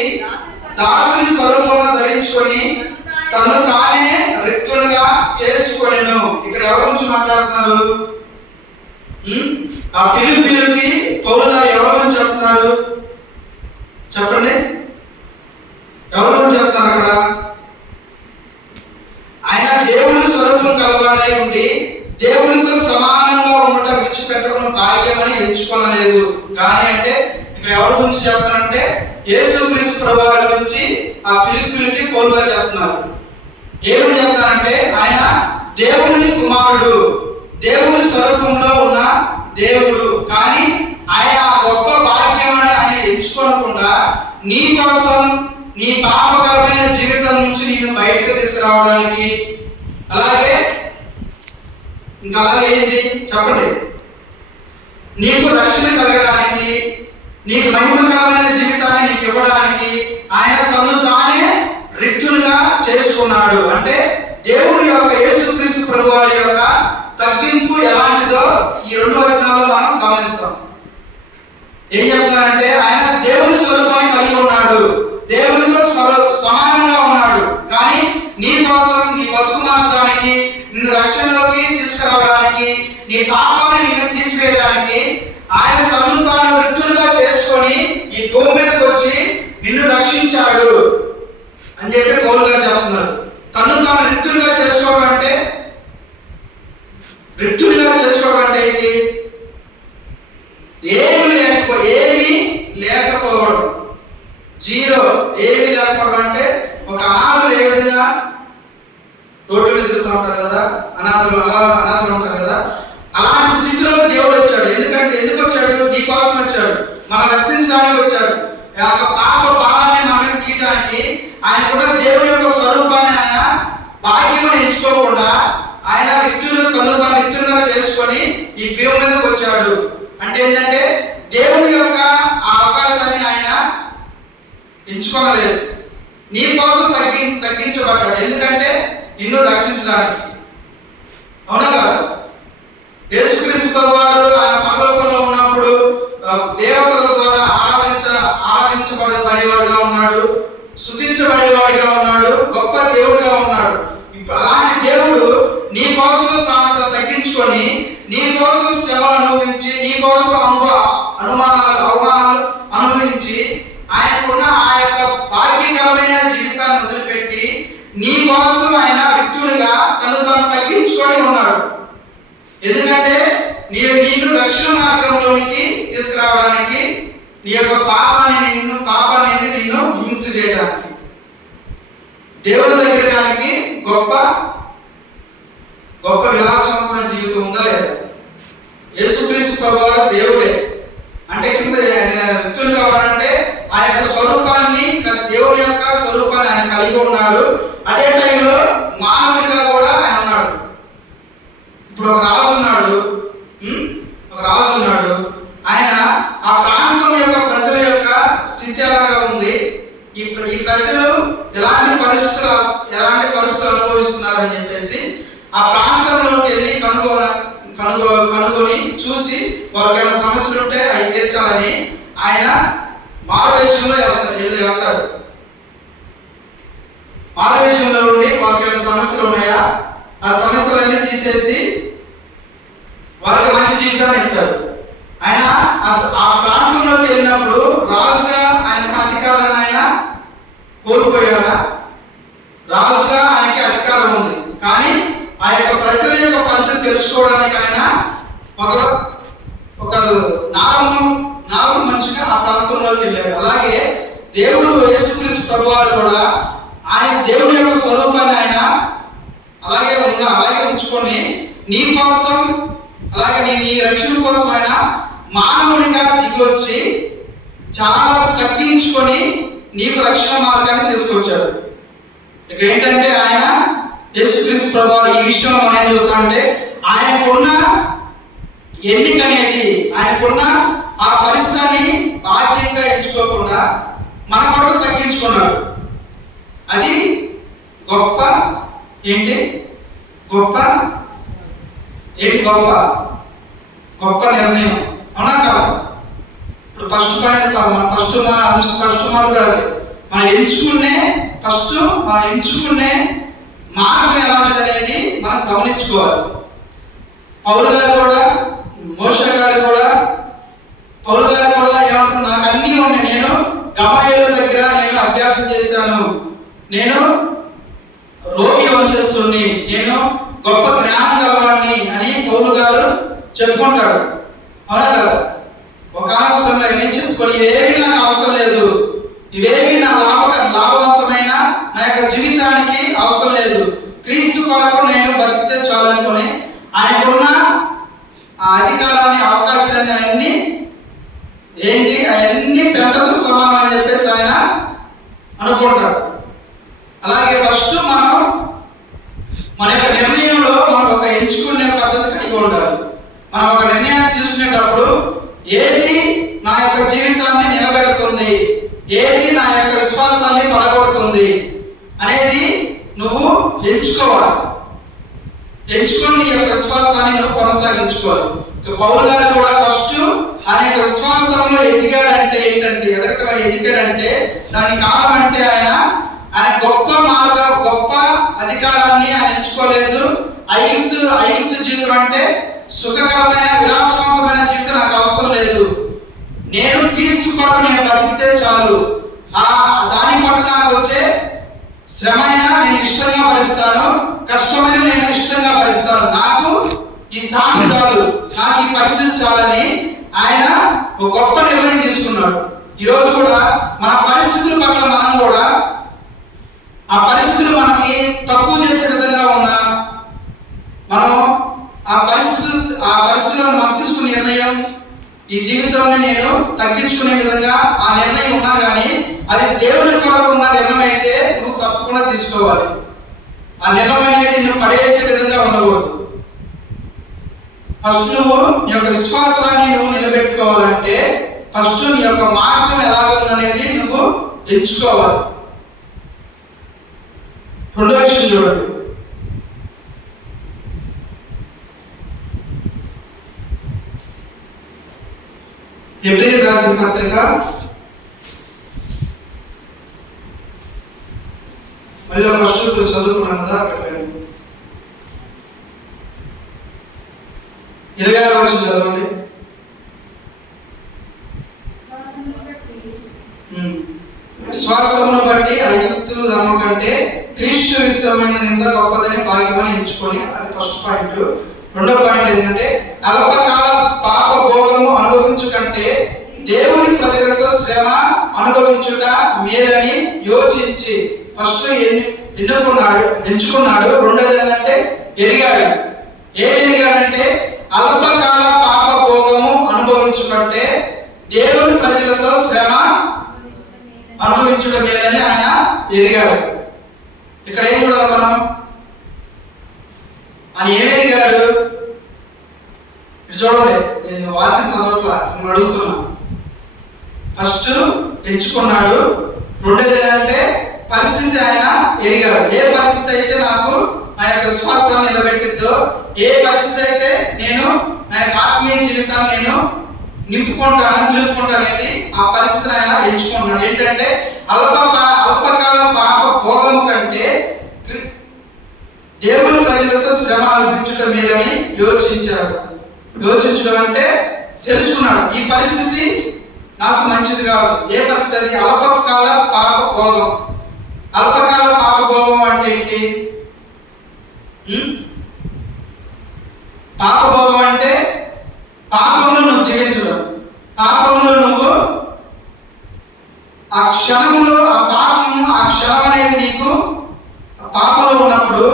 దాసుని స్వరూపమును ధరించుకొని తను తానే రిక్తునిగా చేసుకొనెను. ఇక్కడ ఎవరి గురించి మాట్లాడుతున్నారు? ఆ ఫిలిప్పీయులకి పౌలు గారు ఎవరి గురించి చెప్తున్నారు? చెప్పండి, ఎవరి గురించి చెప్తున్నారు అక్కడ? ఆయన దేవుని స్వరూపం కలవాడై ఉండి దేవునితో సమానంగా ఉండటం విడిచిపెట్టకుండా భాగ్యమని ఎంచుకోలేదు కానీ అంటే ఇక్కడ ఎవరి గురించి చెప్తారంటే యేసుక్రీస్తు ప్రభువారి గురించి ఆ ఫిలిప్పీయులకి పౌలు గారు చెప్తున్నారు. ఏమని చెప్తారంటే ఆయన దేవుని కుమారుడు, దేవుని స్వరూపంలో ఉన్న దేవుడు, కానీ ఆయన గొప్ప భాగ్యమని ఆయన ఎంచుకోకుండా నీ కోసం, నీ పాపకరమైన జీవితం నుంచి నిన్ను బయటకు తీసుకురావడానికి, అలాగే ఏంటి చెప్పండి, నీకు రక్షణ కలగడానికి, నీకు మహిమకరమైన జీవితాన్ని నీకు ఇవ్వడానికి ఆయన తను తానే రిక్తునిగా చేసుకున్నాడు. అంటే దేవుడి యొక్క యేసుక్రీస్తు ప్రభువారి యొక్క తగ్గింపు ఎలాంటిదో ఈ 2 వచనాల్లో మనం గమనిస్తాం. ఏం చెప్తారంటే ఆయన దేవుని స్వరూపాన్ని కలిగి ఉన్నాడు, దేవునితో సమానంగా ఉన్నాడు, కానీ నీ కోసం, నీ బతుకు మార్చడానికి, నిన్ను రక్షణలోకి తీసుకురావడానికి, నీ పాపాన్ని నిన్ను తీసివేయడానికి ఆయన తను తాను రిక్తునిగా చేసుకొని ఈ భూమి మీదకి వచ్చి నిన్ను రక్షించాడు అని చెప్పి పౌలు గారు చెప్తున్నారు. తను తాను రిక్తునిగా చేసుకోవడం అంటే ఏంటి? ఏమీ లేకపోవడం, జీరో, ఏమీ లేకపోవడం. అంటే ఒక అనాథులు ఏ విధంగా రోడ్డు మీద తిరుగుతూ ఉంటారు కదా, అనాథులు ఉంటారు కదా, అలాంటి స్థితిలో దేవుడు వచ్చాడు. ఎందుకు వచ్చాడు? నీ కోసం వచ్చాడు, మనం రక్షించడానికి వచ్చాడు. పాప భారాన్ని మన మీద తీయడానికి ఆయన కూడా దేవుని యొక్క స్వరూపాన్ని ఆయన భాగ్యమని ఎంచుకోకుండా ఆయన తను తాను రిక్తునిగా చేసుకొని ఈ భూమి మీదకి వచ్చాడు. అంటే ఏంటంటే దేవుని యొక్క ఆ అవకాశాన్ని ఆయన ఎంచుకోలేదు, నీ కోసం తగ్గించబడ్డాడు. ఎందుకంటే నిన్ను రక్షించడానికి. అవునా కదా? యేసుక్రీస్తు ప్రభువారు ఆయన పరలోకంలో ఉన్నప్పుడు దేవతల ద్వారా ఆరాధించబడేవాడుగా ఉన్నాడు, స్తుతించబడేవాడిగా ఉన్నాడు, గొప్ప దేవుడిగా ఉన్నాడు. అలాంటి దేవుడు నీ కోసం తాను తగ్గించుకొని, నీ కోసం శ్రమలు అనుభవించి, నీ కోసం అవమానాలు అనుభవించి, ఆయనకున్న ఆ యొక్క భాగ్యకరమైన జీవితాన్ని వదిలిపెట్టి నీ కోసం ఆయన రిక్తునిగా తను తగ్గించుకొని ఉన్నాడు. ఎందుకంటే నిన్ను రక్షణ మార్గంలోనికి తీసుకురావడానికి నీ యొక్క పాపాన్ని నిన్ను విముక్తి చేయడానికి. దేవుడి దగ్గరికి గొప్ప గొప్ప విలాసవంతమైన జీవితం ఉందా లేదా? యేసుక్రీస్తు ప్రభువారు దేవుడే అంటే కింద వ్యక్తులు కావాలంటే ఆ యొక్క స్వరూపాన్ని, దేవుని యొక్క స్వరూపాన్ని ఆయన కలిగి ఉన్నాడు. అదే టైంలో మానవుడిగా కూడా ఆయన ఉన్నాడు. ఇప్పుడు ఒక రాజు ఉన్నాడు. ఆయన ఆ ప్రాంతం యొక్క ప్రజల యొక్క స్థితి ఎలాగా ఉంది, ఈ ప్రజలు ఎలాంటి పరిస్థితులు అనుభవిస్తున్నారని చెప్పేసి ఆ ప్రాంతంలోకి వెళ్ళి కనుగొని చూసి వాళ్ళకి ఏమైనా సమస్యలు ఉంటే అవి తీర్చాలని ఆయన మారువేషంలో వెళ్తాడు. మారువేషంలో ఉండి వాళ్ళకి ఏమైనా సమస్యలు ఉన్నాయా ఆ సమస్యలన్నీ తీసేసి వాళ్ళకి మంచి జీవితాన్ని ఇస్తాడు. ఆయన ఆ ప్రాంతంలోకి వెళ్ళినప్పుడు రాజుగా ఆయన అధికారాన్ని ఆయన కోల్పోయాడా? రాజుగా ఆయనకి అధికారం ఉంది, కానీ ఆ యొక్క ప్రజల యొక్క పరిస్థితి తెలుసుకోవడానికి ఆయన ఒక నారం మంచిగా ఆ ప్రాంతంలోకి వెళ్ళాడు. అలాగే దేవుడు యేసుక్రీస్తు ప్రభువారు కూడా ఆయన దేవుని యొక్క స్వరూపాన్ని ఆయన అలాగే ఉంచుకొని నీ కోసం, అలాగే నీ రక్షణ కోసం ఆయన మానవునిగా దిగొచ్చి చాలా తగ్గించుకొని నీకు రక్షణ మార్గాన్ని తీసుకొచ్చాడు. ఇక్కడ ఏంటంటే ఆయన యేసుక్రీస్తు ప్రభువారు ఈ విషయంలో మనం ఏం చూస్తామంటే ఆయనకున్న ఎన్నిక అనేది, ఆయనకున్న ఆ పరిస్థితిని బాధ్యంగా ఎంచుకోకుండా మన కొరకు తగ్గించుకున్నాడు. అది గొప్ప నిర్ణయం, అవునా కాదు? ఇప్పుడు ఫస్ట్ మాట్లాడదు మనం ఎంచుకునే మార్గం ఎలాంటిది అనేది మనం గమనించుకోవాలి. పౌలు గారు కూడా ఏమంటున్నారు, నాకు అన్నీ ఉన్నాయి, నేను గమనియేలు దగ్గర నేను అభ్యాసం చేశాను, నేను రోమి వంశస్థుడిని, నేను గొప్ప జ్ఞానం గలవాడిని అని పౌలు గారు చెప్పుకుంటాడు, అవునా కదా? ఒక అవసరం నేను చెప్పుకొని ఇవేమి నాకు అవసరం లేదు, ఇవేమి నా లాభవంతమైన నా యొక్క జీవితానికి అవసరం లేదు, క్రీస్తు కొరకు నేను బతికితే చాలనుకొని ఆయనకున్న ఆ అధికారాన్ని, అవకాశాన్ని అవన్నీ పెంటతో సమానం అని చెప్పేసి ఆయన అనుకుంటాడు. అలాగే ఫస్ట్ మన యొక్క నిర్ణయంలో మనం ఒక ఎంచుకునే పద్ధతి కలిగి ఉండాలి. మనం ఒక నిర్ణయాన్ని తీసుకునేటప్పుడు ఏది నా యొక్క జీవితాన్ని నిలబెడుతుంది, ఏది నా యొక్క విశ్వాసాన్ని పడగొడుతుంది అనేది నువ్వు ఎంచుకోవాలి. ఎంచుకొని నీ యొక్క విశ్వాసాన్ని నువ్వు కొనసాగించుకోవాలి. పౌలు గారు కూడా ఫస్ట్ ఆయన యొక్క విశ్వాసంలో ఎదిగాడంటే ఎదిగాడంటే దానికి కారణం అంటే ఆయన గొప్ప అధికారాన్ని ఆయన ఎంచుకోలేదు. ఐగుప్తు జీవితం అంటే సుఖకరమైన విలాసవంతమైన జీవితం నాకు అవసరం లేదు, నేను క్రీస్తు కొరకు నేను బతికితే చాలు, దాని పట్ల నాకు వచ్చే శ్రమైన నేను ఇష్టంగా భరిస్తాను, కష్టమైన నేను ఇష్టంగా భరిస్తాను, నాకు ఈ స్థానం చాలు, నాకు ఈ పరిస్థితి చాలని ఆయన ఒక గొప్ప నిర్ణయం తీసుకున్నాడు. ఈరోజు కూడా మన పరిస్థితుల పట్ల మనం కూడా ఆ పరిస్థితులు మనకి తక్కువ చేసే విధంగా ఉన్నా మనం ఆ పరిస్థితిలో మనం తీసుకునే నిర్ణయం, ఈ జీవితాన్ని నేను తగ్గించుకునే విధంగా ఆ నిర్ణయం ఉన్నా కానీ అది దేవుని కొరకు ఉన్న నిర్ణయం అయితే నువ్వు తప్పకుండా తీసుకోవాలి. ఆ నిర్ణయం అనేది నిన్ను పడేసే విధంగా ఉండకూడదు. ఫస్ట్ నువ్వు నీ యొక్క విశ్వాసాన్ని నువ్వు నిలబెట్టుకోవాలంటే ఫస్ట్ నీ యొక్క మార్గం ఎలా ఉందనేది నువ్వు ఎంచుకోవాలి. రెండో విషయం చూడండి, హెబ్రీయులకు రాసిన పత్రిక మళ్ళీ ఫస్ట్ చదువుకున్నాం కదా, అక్కడ 26వ వచనం చదవండి. విశ్వాసమును బట్టి ఐగుప్తు ధర్మం కంటే క్రీస్తు విషయమైన నింద గొప్పదని భాగ్యమని ఎంచుకొని, అది ఫస్ట్ పాయింట్. రెండో పాయింట్ ఏంటంటే అల్పకాల పాప భోగము అనుభవించు కంటే దేవుని ప్రజలతో శ్రమ అనుభవించుట మేలని యోచించి ఫస్ట్ ఎంచుకున్నాడు. రెండోది ఏంటంటే ఎరిగాడు. ఏం ఎరిగాడంటే అల్పకాల పాప భోగము అనుభవించుకుంటే దేవుని ప్రజలతో శ్రమ అనుభవించడం లేదని ఆయన ఎరిగాడు. ఇక్కడ ఏం చూడాలి మనం? ఆయన ఏం ఎరిగాడు? చూడండి, నేను వాక్యం చదవట్లా, నేను అడుగుతున్నా. ఫస్ట్ ఎంచుకున్నాడు. రెండోది ఏంటంటే పరిస్థితి ఆయన ఎరిగాడు. ఏ పరిస్థితి అయితే నాకు నా యొక్క విశ్వాసాన్ని నిలబెట్టిద్దో, ఏ పరిస్థితి అయితే నేను నా యొక్క ఆత్మీయ జీవితాన్ని నేను నిలుపుకుంటా అనేది ఆ పరిస్థితిని ఆయన ఎంచుకున్నాడు. ఏంటంటే అల్పకాల పాప భోగం కంటే దేవుని ప్రజలతో శ్రమ అనుభవించడం మేలని యోచించడం అంటే తెలుసుకున్నాడు, ఈ పరిస్థితి నాకు మంచిది కాదు. ఏ పరిస్థితి? అల్పకాల పాప భోగం. అల్పకాల పాప భోగం అంటే ఏంటి? పాప భోగం అంటే పాపంలో నువ్వు జీవించడం. పాపంలో నువ్వు ఆ క్షణంలో ఆ క్షణం అనేది నీకు పాపంలో ఉన్నప్పుడు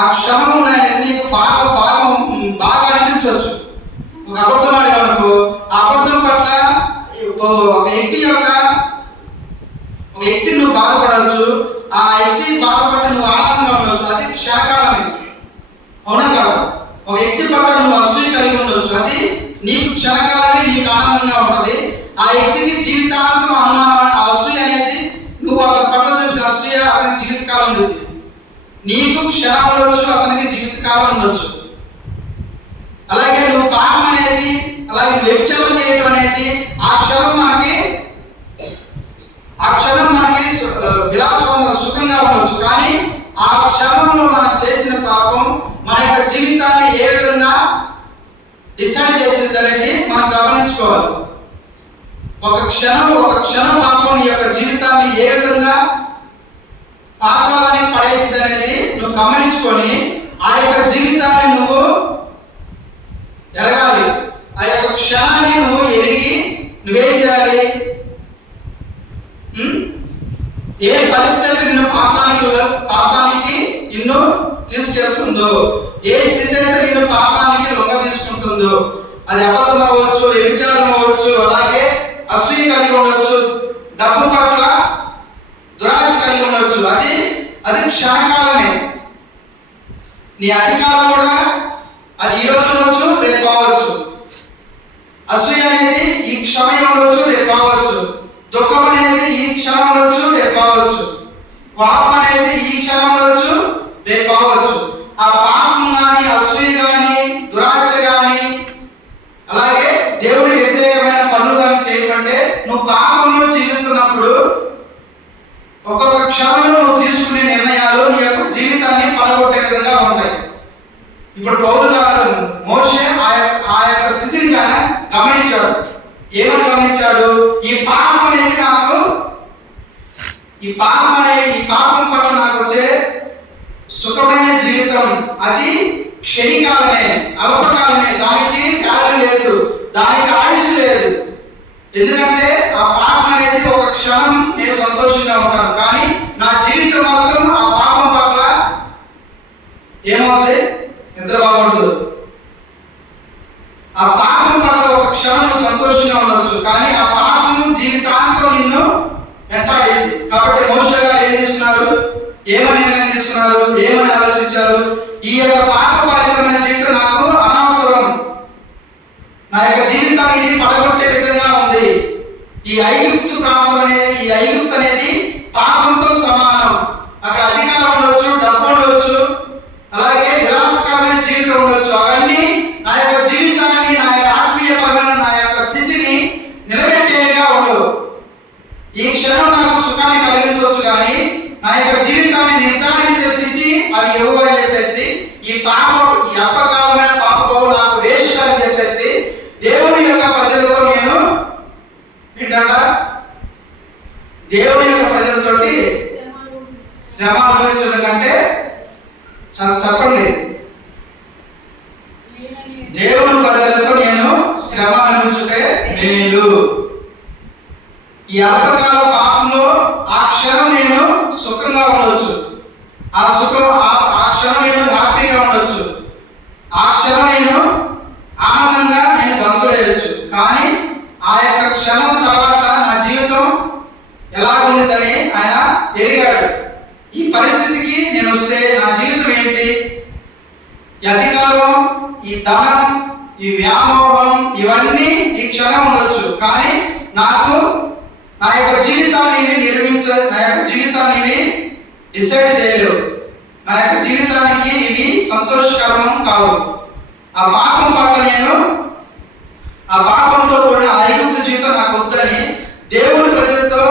ఆ క్షణం అనేది నీకు బాగా అనిపించవచ్చు. ఒక అబద్ధం ఆడేవనుకో, ఆ అబద్ధం పట్ల ఒక వ్యక్తి నువ్వు బాధపడవచ్చు. ఆ వ్యక్తి బాధపడి నువ్వు ఆనందంగా ఉండవచ్చు. అది క్షణకాలమే, అవునా కాదు? ఒక వ్యక్తి పట్ల నువ్వు అసూయ కలిగి ఉండవచ్చు. అది నీకు క్షణకాలమే, నీకు ఆనందంగా ఉంటుంది. ఆ వ్యక్తికి జీవితాంతం అసూయ అనేది నువ్వు అతని పట్ల చూపించిన అసూయ అతనికి జీవితకాలం ఉంటుంది. నీకు క్షణం ఉండొచ్చు, అతనికి జీవితకాలం ఉండొచ్చు. అలాగే నువ్వు పాపం అనేది, అలాగే వ్యభిచారం చేయటం అనేది ఆ క్షణం మనకి సుఖంగా ఉండవచ్చు. కానీ ఆ క్షణంలో మనం చేసిన పాపం మన యొక్క జీవితాన్ని ఏ విధంగా డిసైడ్ చేసింది అనేది మనం గమనించుకోవాలి. ఒక క్షణం పాపం నీ యొక్క జీవితాన్ని ఏ విధంగా పాతాలని పడేసింది అనేది నువ్వు గమనించుకొని ఆ యొక్క జీవితాన్ని నువ్వు ఎరగాలి. ఆ యొక్క క్షణాన్ని నువ్వు ఎరిగి నువ్వేం చేయాలి? ఏ పరిస్థితి నిన్ను పాపానికి నిన్ను తీసుకెళ్తుందో, ఏ స్థితి అయితే నిన్ను పాపానికి లొంగ తీసుకుంటుందో, అది అబద్ధం అవ్వచ్చు, వ్యభిచారం అవ్వచ్చు, అలాగే అసూయ కలిగి ఉండొచ్చు, డబ్బు పట్ల దురాశ కలిగి ఉండొచ్చు. అది క్షణకాలమే. నీ అధికారం కూడా అది ఈ రోజు ఉండొచ్చు, రేపు కావచ్చు. అసూయ అనేది ఈ క్షణం ఉండొచ్చు, రేపు కావచ్చు. దుఃఖం అనేది ఈ క్షణం ఉండొచ్చు, రేపు కావచ్చు. కోపం అనేది ఈ క్షణం ఉండొచ్చు, రేపు కావచ్చు. ఆ పాపం కానీ, అసూయ కానీ, దురాశ కానీ, అలాగే దేవుడికి వ్యతిరేకమైన పనులు కానీ చేయకుంటే నువ్వు పాపంలో జీవిస్తున్నప్పుడు ఒక్కొక్క క్షణంలో నువ్వు తీసుకునే నిర్ణయాలు నీ యొక్క జీవితాన్ని పడగొట్టే విధంగా ఉంటాయి. ఇప్పుడు పౌలు గారు మోషే ఆ యొక్క స్థితిని కానీ గమనించాడు. ఏమని గమనించాడు? ఈ పాపం పట్ల నాకు వచ్చే సుఖమైన జీవితం అది క్షణికాలమే, అల్పకాలమే. దానికి వాల్యూ లేదు, దానికి ఆయుష్ లేదు. ఎందుకంటే ఆ పాపం అనేది ఒక క్షణం నేను సంతోషంగా ఉంటాను, కానీ నా జీవితం మొత్తం ఆ పాపం పట్ల ఏమవుతుంది? నిద్ర బాగుండదు. ఆ పాపం పట్ల ఒక క్షణం సంతోషంగా ఉండొచ్చు, కానీ ఆ పాపం జీవితాంతం నిన్ను వెంటాడింది. కాబట్టి మోషే గారు ఏం తీసుకున్నారు? ఏమని నిర్ణయం తీసుకున్నారు? ఏమని ఆలోచించారు? ఈ యొక్క పాపపాలితమైన జీవితం నాకు అనవసరం, నా యొక్క జీవితాన్ని ఇది పడగొట్టే విధంగా ఉంది. ఈ ఐగుప్తు ప్రాంతం అనేది, ఈ ఐగుప్తు అనేది పాపంతో సమానం. అక్కడ అధికారం ఉండొచ్చు, డబ్బు ఉండొచ్చు, అలాగే విలాసకరమైన జీవితం ఉండొచ్చు. అవన్నీ నా యొక్క జీవితాన్ని, నా యొక్క ఆత్మీయపరమైన నా యొక్క స్థితిని నిలబెట్టేవిగా ఉండవు. ఈ క్షణం నాకు సుఖాన్ని కలిగించవచ్చు, కానీ నా యొక్క జీవితాన్ని నిర్ధారించే స్థితి అది ఎవరు అని చెప్పేసి ఈ అల్పకాలమైన పాపభోగం నాకు వేస్ట్ అని చెప్పేసి దేవుని యొక్క ప్రజలతో నేను దేవుని యొక్క ప్రజలతోటి శ్రమ అనుభవించడం కంటే చెప్పండి, దేవుని ప్రజలతో నేను శ్రమ అనుభవించుటే మేలు. ఈ అల్పకాల పాపంలో ఆ క్షణం నేను సుఖంగా ఉండవచ్చు, ఆ క్షణం నేను హ్యాపీగా ఉండవచ్చు, ఆ క్షణం నేను ఆనందంగా నేను గంతులేయచ్చు. కానీ ఆ యొక్క క్షణం తర్వాత నా జీవితం ఎలా ఉంటుందని ఆయన ఎరిగాడు. ఈ పరిస్థితికి నేను వస్తే నా జీవితం ఏంటి? ఈ అధికారం, ఈ ధనం, ఈ వ్యామోహం ఇవన్నీ ఈ క్షణం ఉండొచ్చు, కానీ నాకు నా యొక్క జీవితాన్ని డిసైడ్ చేయలేవు. నా యొక్క జీవితానికి ఇవి సంతోషకరం కావు. ఆ పాపం పట్ల ఆ పాపంతో కూడిన ఐగుప్తు జీవితం నాకు వద్దని దేవుడి ప్రజలతో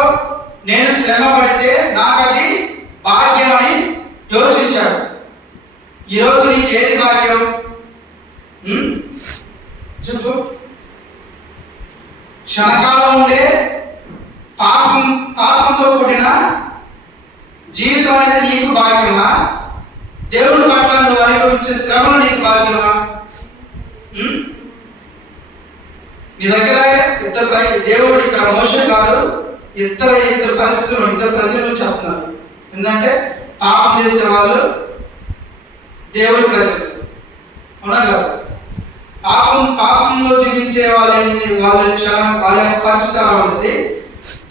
నేను శ్రమ పడితే నాకు అది భాగ్యం అని యోచించాడు. ఈరోజు నీకు ఏది భాగ్యం? చెప్పు. క్షణకాలం ఉండే పాపంతో కూడిన జీవితం అనేది నీకు భాగ్యమా? దేవుడి పట్ల నువ్వు అనుభవించే శ్రమలు నీకు భాగ్యమా? నీ దగ్గర దేవుడు ఇక్కడ మోషే గారు ఇద్దరు పరిస్థితులు, ఇద్దరు ప్రజలు చెప్తున్నారు. ఎందుకంటే పాపం చేసే వాళ్ళు దేవుడి ప్రజలు, అవునా కదా? పాపంలో జీవించే వాళ్ళ పరిస్థితి ఎలా ఉంటుంది,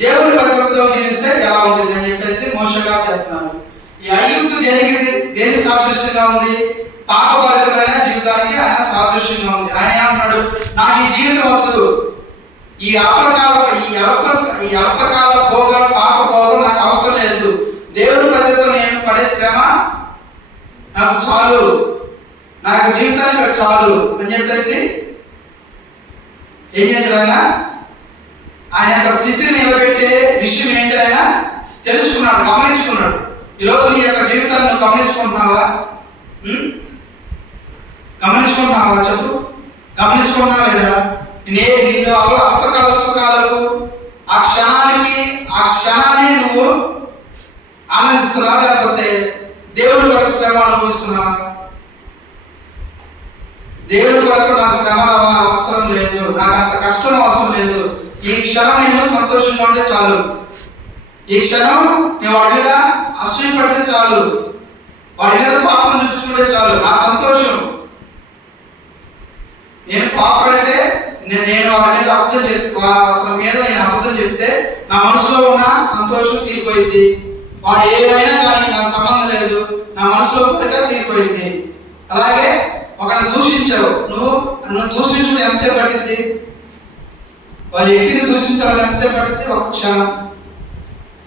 దేవుడి ప్రజలతో జీవిస్తే ఎలా ఉంటుంది అని చెప్పేసి మోషే గారు చెప్తున్నారు. ఈ ఐగుప్తు దేనికి సాదృశ్యంగా ఉంది? పాపభరితమైన జీవితానికి ఆయన సాదృశ్యంగా ఉంది. ఆయన ఏమంటున్నాడు? నాకు ఈ జీవితం వద్దు, ఈ అల్పకాల భోగం, పాప భోగం నాకు అవసరం లేదు. దేవుడి ప్రజలతో నేను పడే శ్రమ నాకు చాలు, నాకు జీవితానికి చాలు అని చెప్పేసి ఏం చేశాడు ఆయన? ఆయన యొక్క స్థితిని నిలబెట్టే విషయం ఏంటి ఆయన తెలుసుకున్నాడు, గమనించుకున్నాడు. ఈరోజు నీ యొక్క జీవితాన్ని నువ్వు గమనించుకుంటున్నావా? చెప్పు, గమనించుకుంటున్నావా లేదా? నిన్ను అల్పకాల సుఖాలకు ఆ క్షణాన్ని నువ్వు ఆనందిస్తున్నావా, లేకపోతే దేవుడి కొరకు శ్రమ అనుభవిస్తున్నావా? దేవుడి కొరకు నాకు శ్రమ అవసరం లేదు, నాకు అంత కష్టం అవసరం లేదు, ఈ క్షణం నేను సంతోషంగా ఉంటే చాలు, ఈ క్షణం నేను వాడి మీద అసూయపడితే చాలు, వాడి మీద పాపం చూపించుకుంటే చాలు, నా సంతోషం. నేను పాపపడితే నేను వాడి మీద అతని మీద నేను అబద్ధం చెప్తే నా మనసులో ఉన్న సంతోషం తీరిపోయింది. వాడు ఏమైనా కానీ నాకు సంబంధం లేదు, నా మనసులో కోరిక తీరిపోయింది. అలాగే ఒకరిని దూషించావు, నువ్వు దూషించడం ఎంతసేపు పట్టింది? వాడి వ్యక్తిని దూషించాలని ఎంతసేపు పట్టింది? ఒక క్షణం.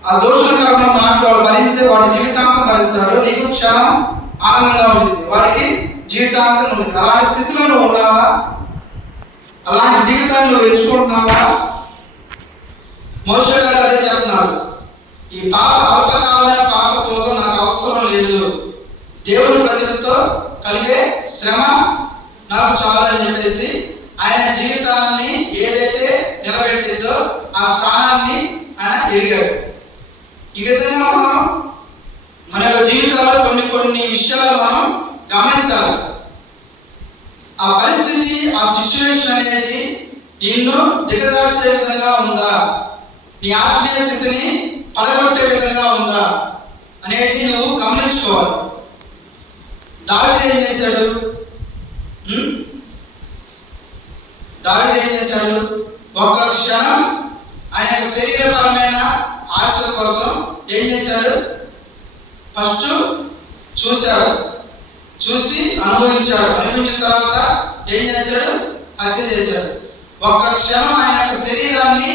ఆ దోషకరమైన మాటలు వాడు భరిస్తే వాడి జీవితాంతం భరిస్తాడు, నీకు క్షణం ఆనందంగా ఉంటుంది, వాడికి జీవితాంతం ఉంటుంది. అలాంటి స్థితిలో నువ్వు ఉన్నావా? అలాంటి జీవితాన్ని నువ్వు ఎంచుకుంటున్నావా? మోషే గారు అదే చెప్తున్నారు. ఈ అల్పకాలమైన పాప భోగం నాకు అవసరం లేదు, దేవుడి ప్రజలతో కలిగే శ్రమ నాకు చాలు అని చెప్పేసి ఆయన జీవితాన్ని ఏదైతే నిలబెట్టిందో ఆ స్థానాన్ని ఆయన ఎరిగాడు. ఈ విధంగా మన యొక్క జీవితాల్లో కొన్ని విషయాలు మనం గమనించాలి. ఆ పరిస్థితి, ఆ సిచ్యువేషన్ అనేది నిన్ను దిగజార్చే విధంగా ఉందా, నీ ఆత్మీయ స్థితిని పడగొట్టే విధంగా ఉందా అనేది నువ్వు గమనించుకోవాలి. దావీదు ఏం చేశాడు? ఒక్క క్షణం ఆయన యొక్క శరీరపరమైన ఆశల కోసం ఏం చేశాడు? ఫస్ట్ చూశాడు, చూసి అనుభవించాడు, అనుభవించిన తర్వాత ఏం చేశాడు? హత్య చేశాడు. ఒక్క క్షణం ఆయన యొక్క శరీరాన్ని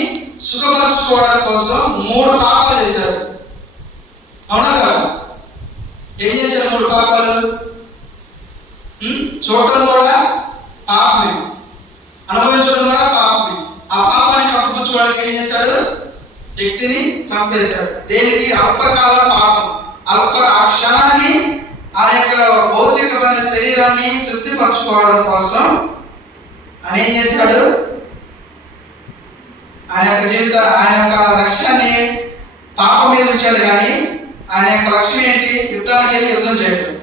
సుఖపరచుకోవడం కోసం 3 పాపాలు చేశాడు, అవునా కదా? ఏం చేశాడు? 3 పాపాలు. చూడటం కూడా పాపమే, అనుభవించడం కూడా పాపమే. ఆ పాపాన్ని కప్పుపుచ్చుకోవడానికి ఏం చేశాడు? వ్యక్తిని చంపేశాడు. దేనికి? అల్పకాల పాపం. ఆ క్షణాన్ని ఆ యొక్క భౌతికమైన శరీరాన్ని తృప్తిపరచుకోవడం కోసం ఆయన ఏం చేశాడు? ఆయన యొక్క లక్ష్యాన్ని పాపం మీద ఉంచాడు. కానీ ఆయన యొక్క లక్ష్యం ఏంటి? యుద్ధానికి వెళ్ళి యుద్ధం చేయడం.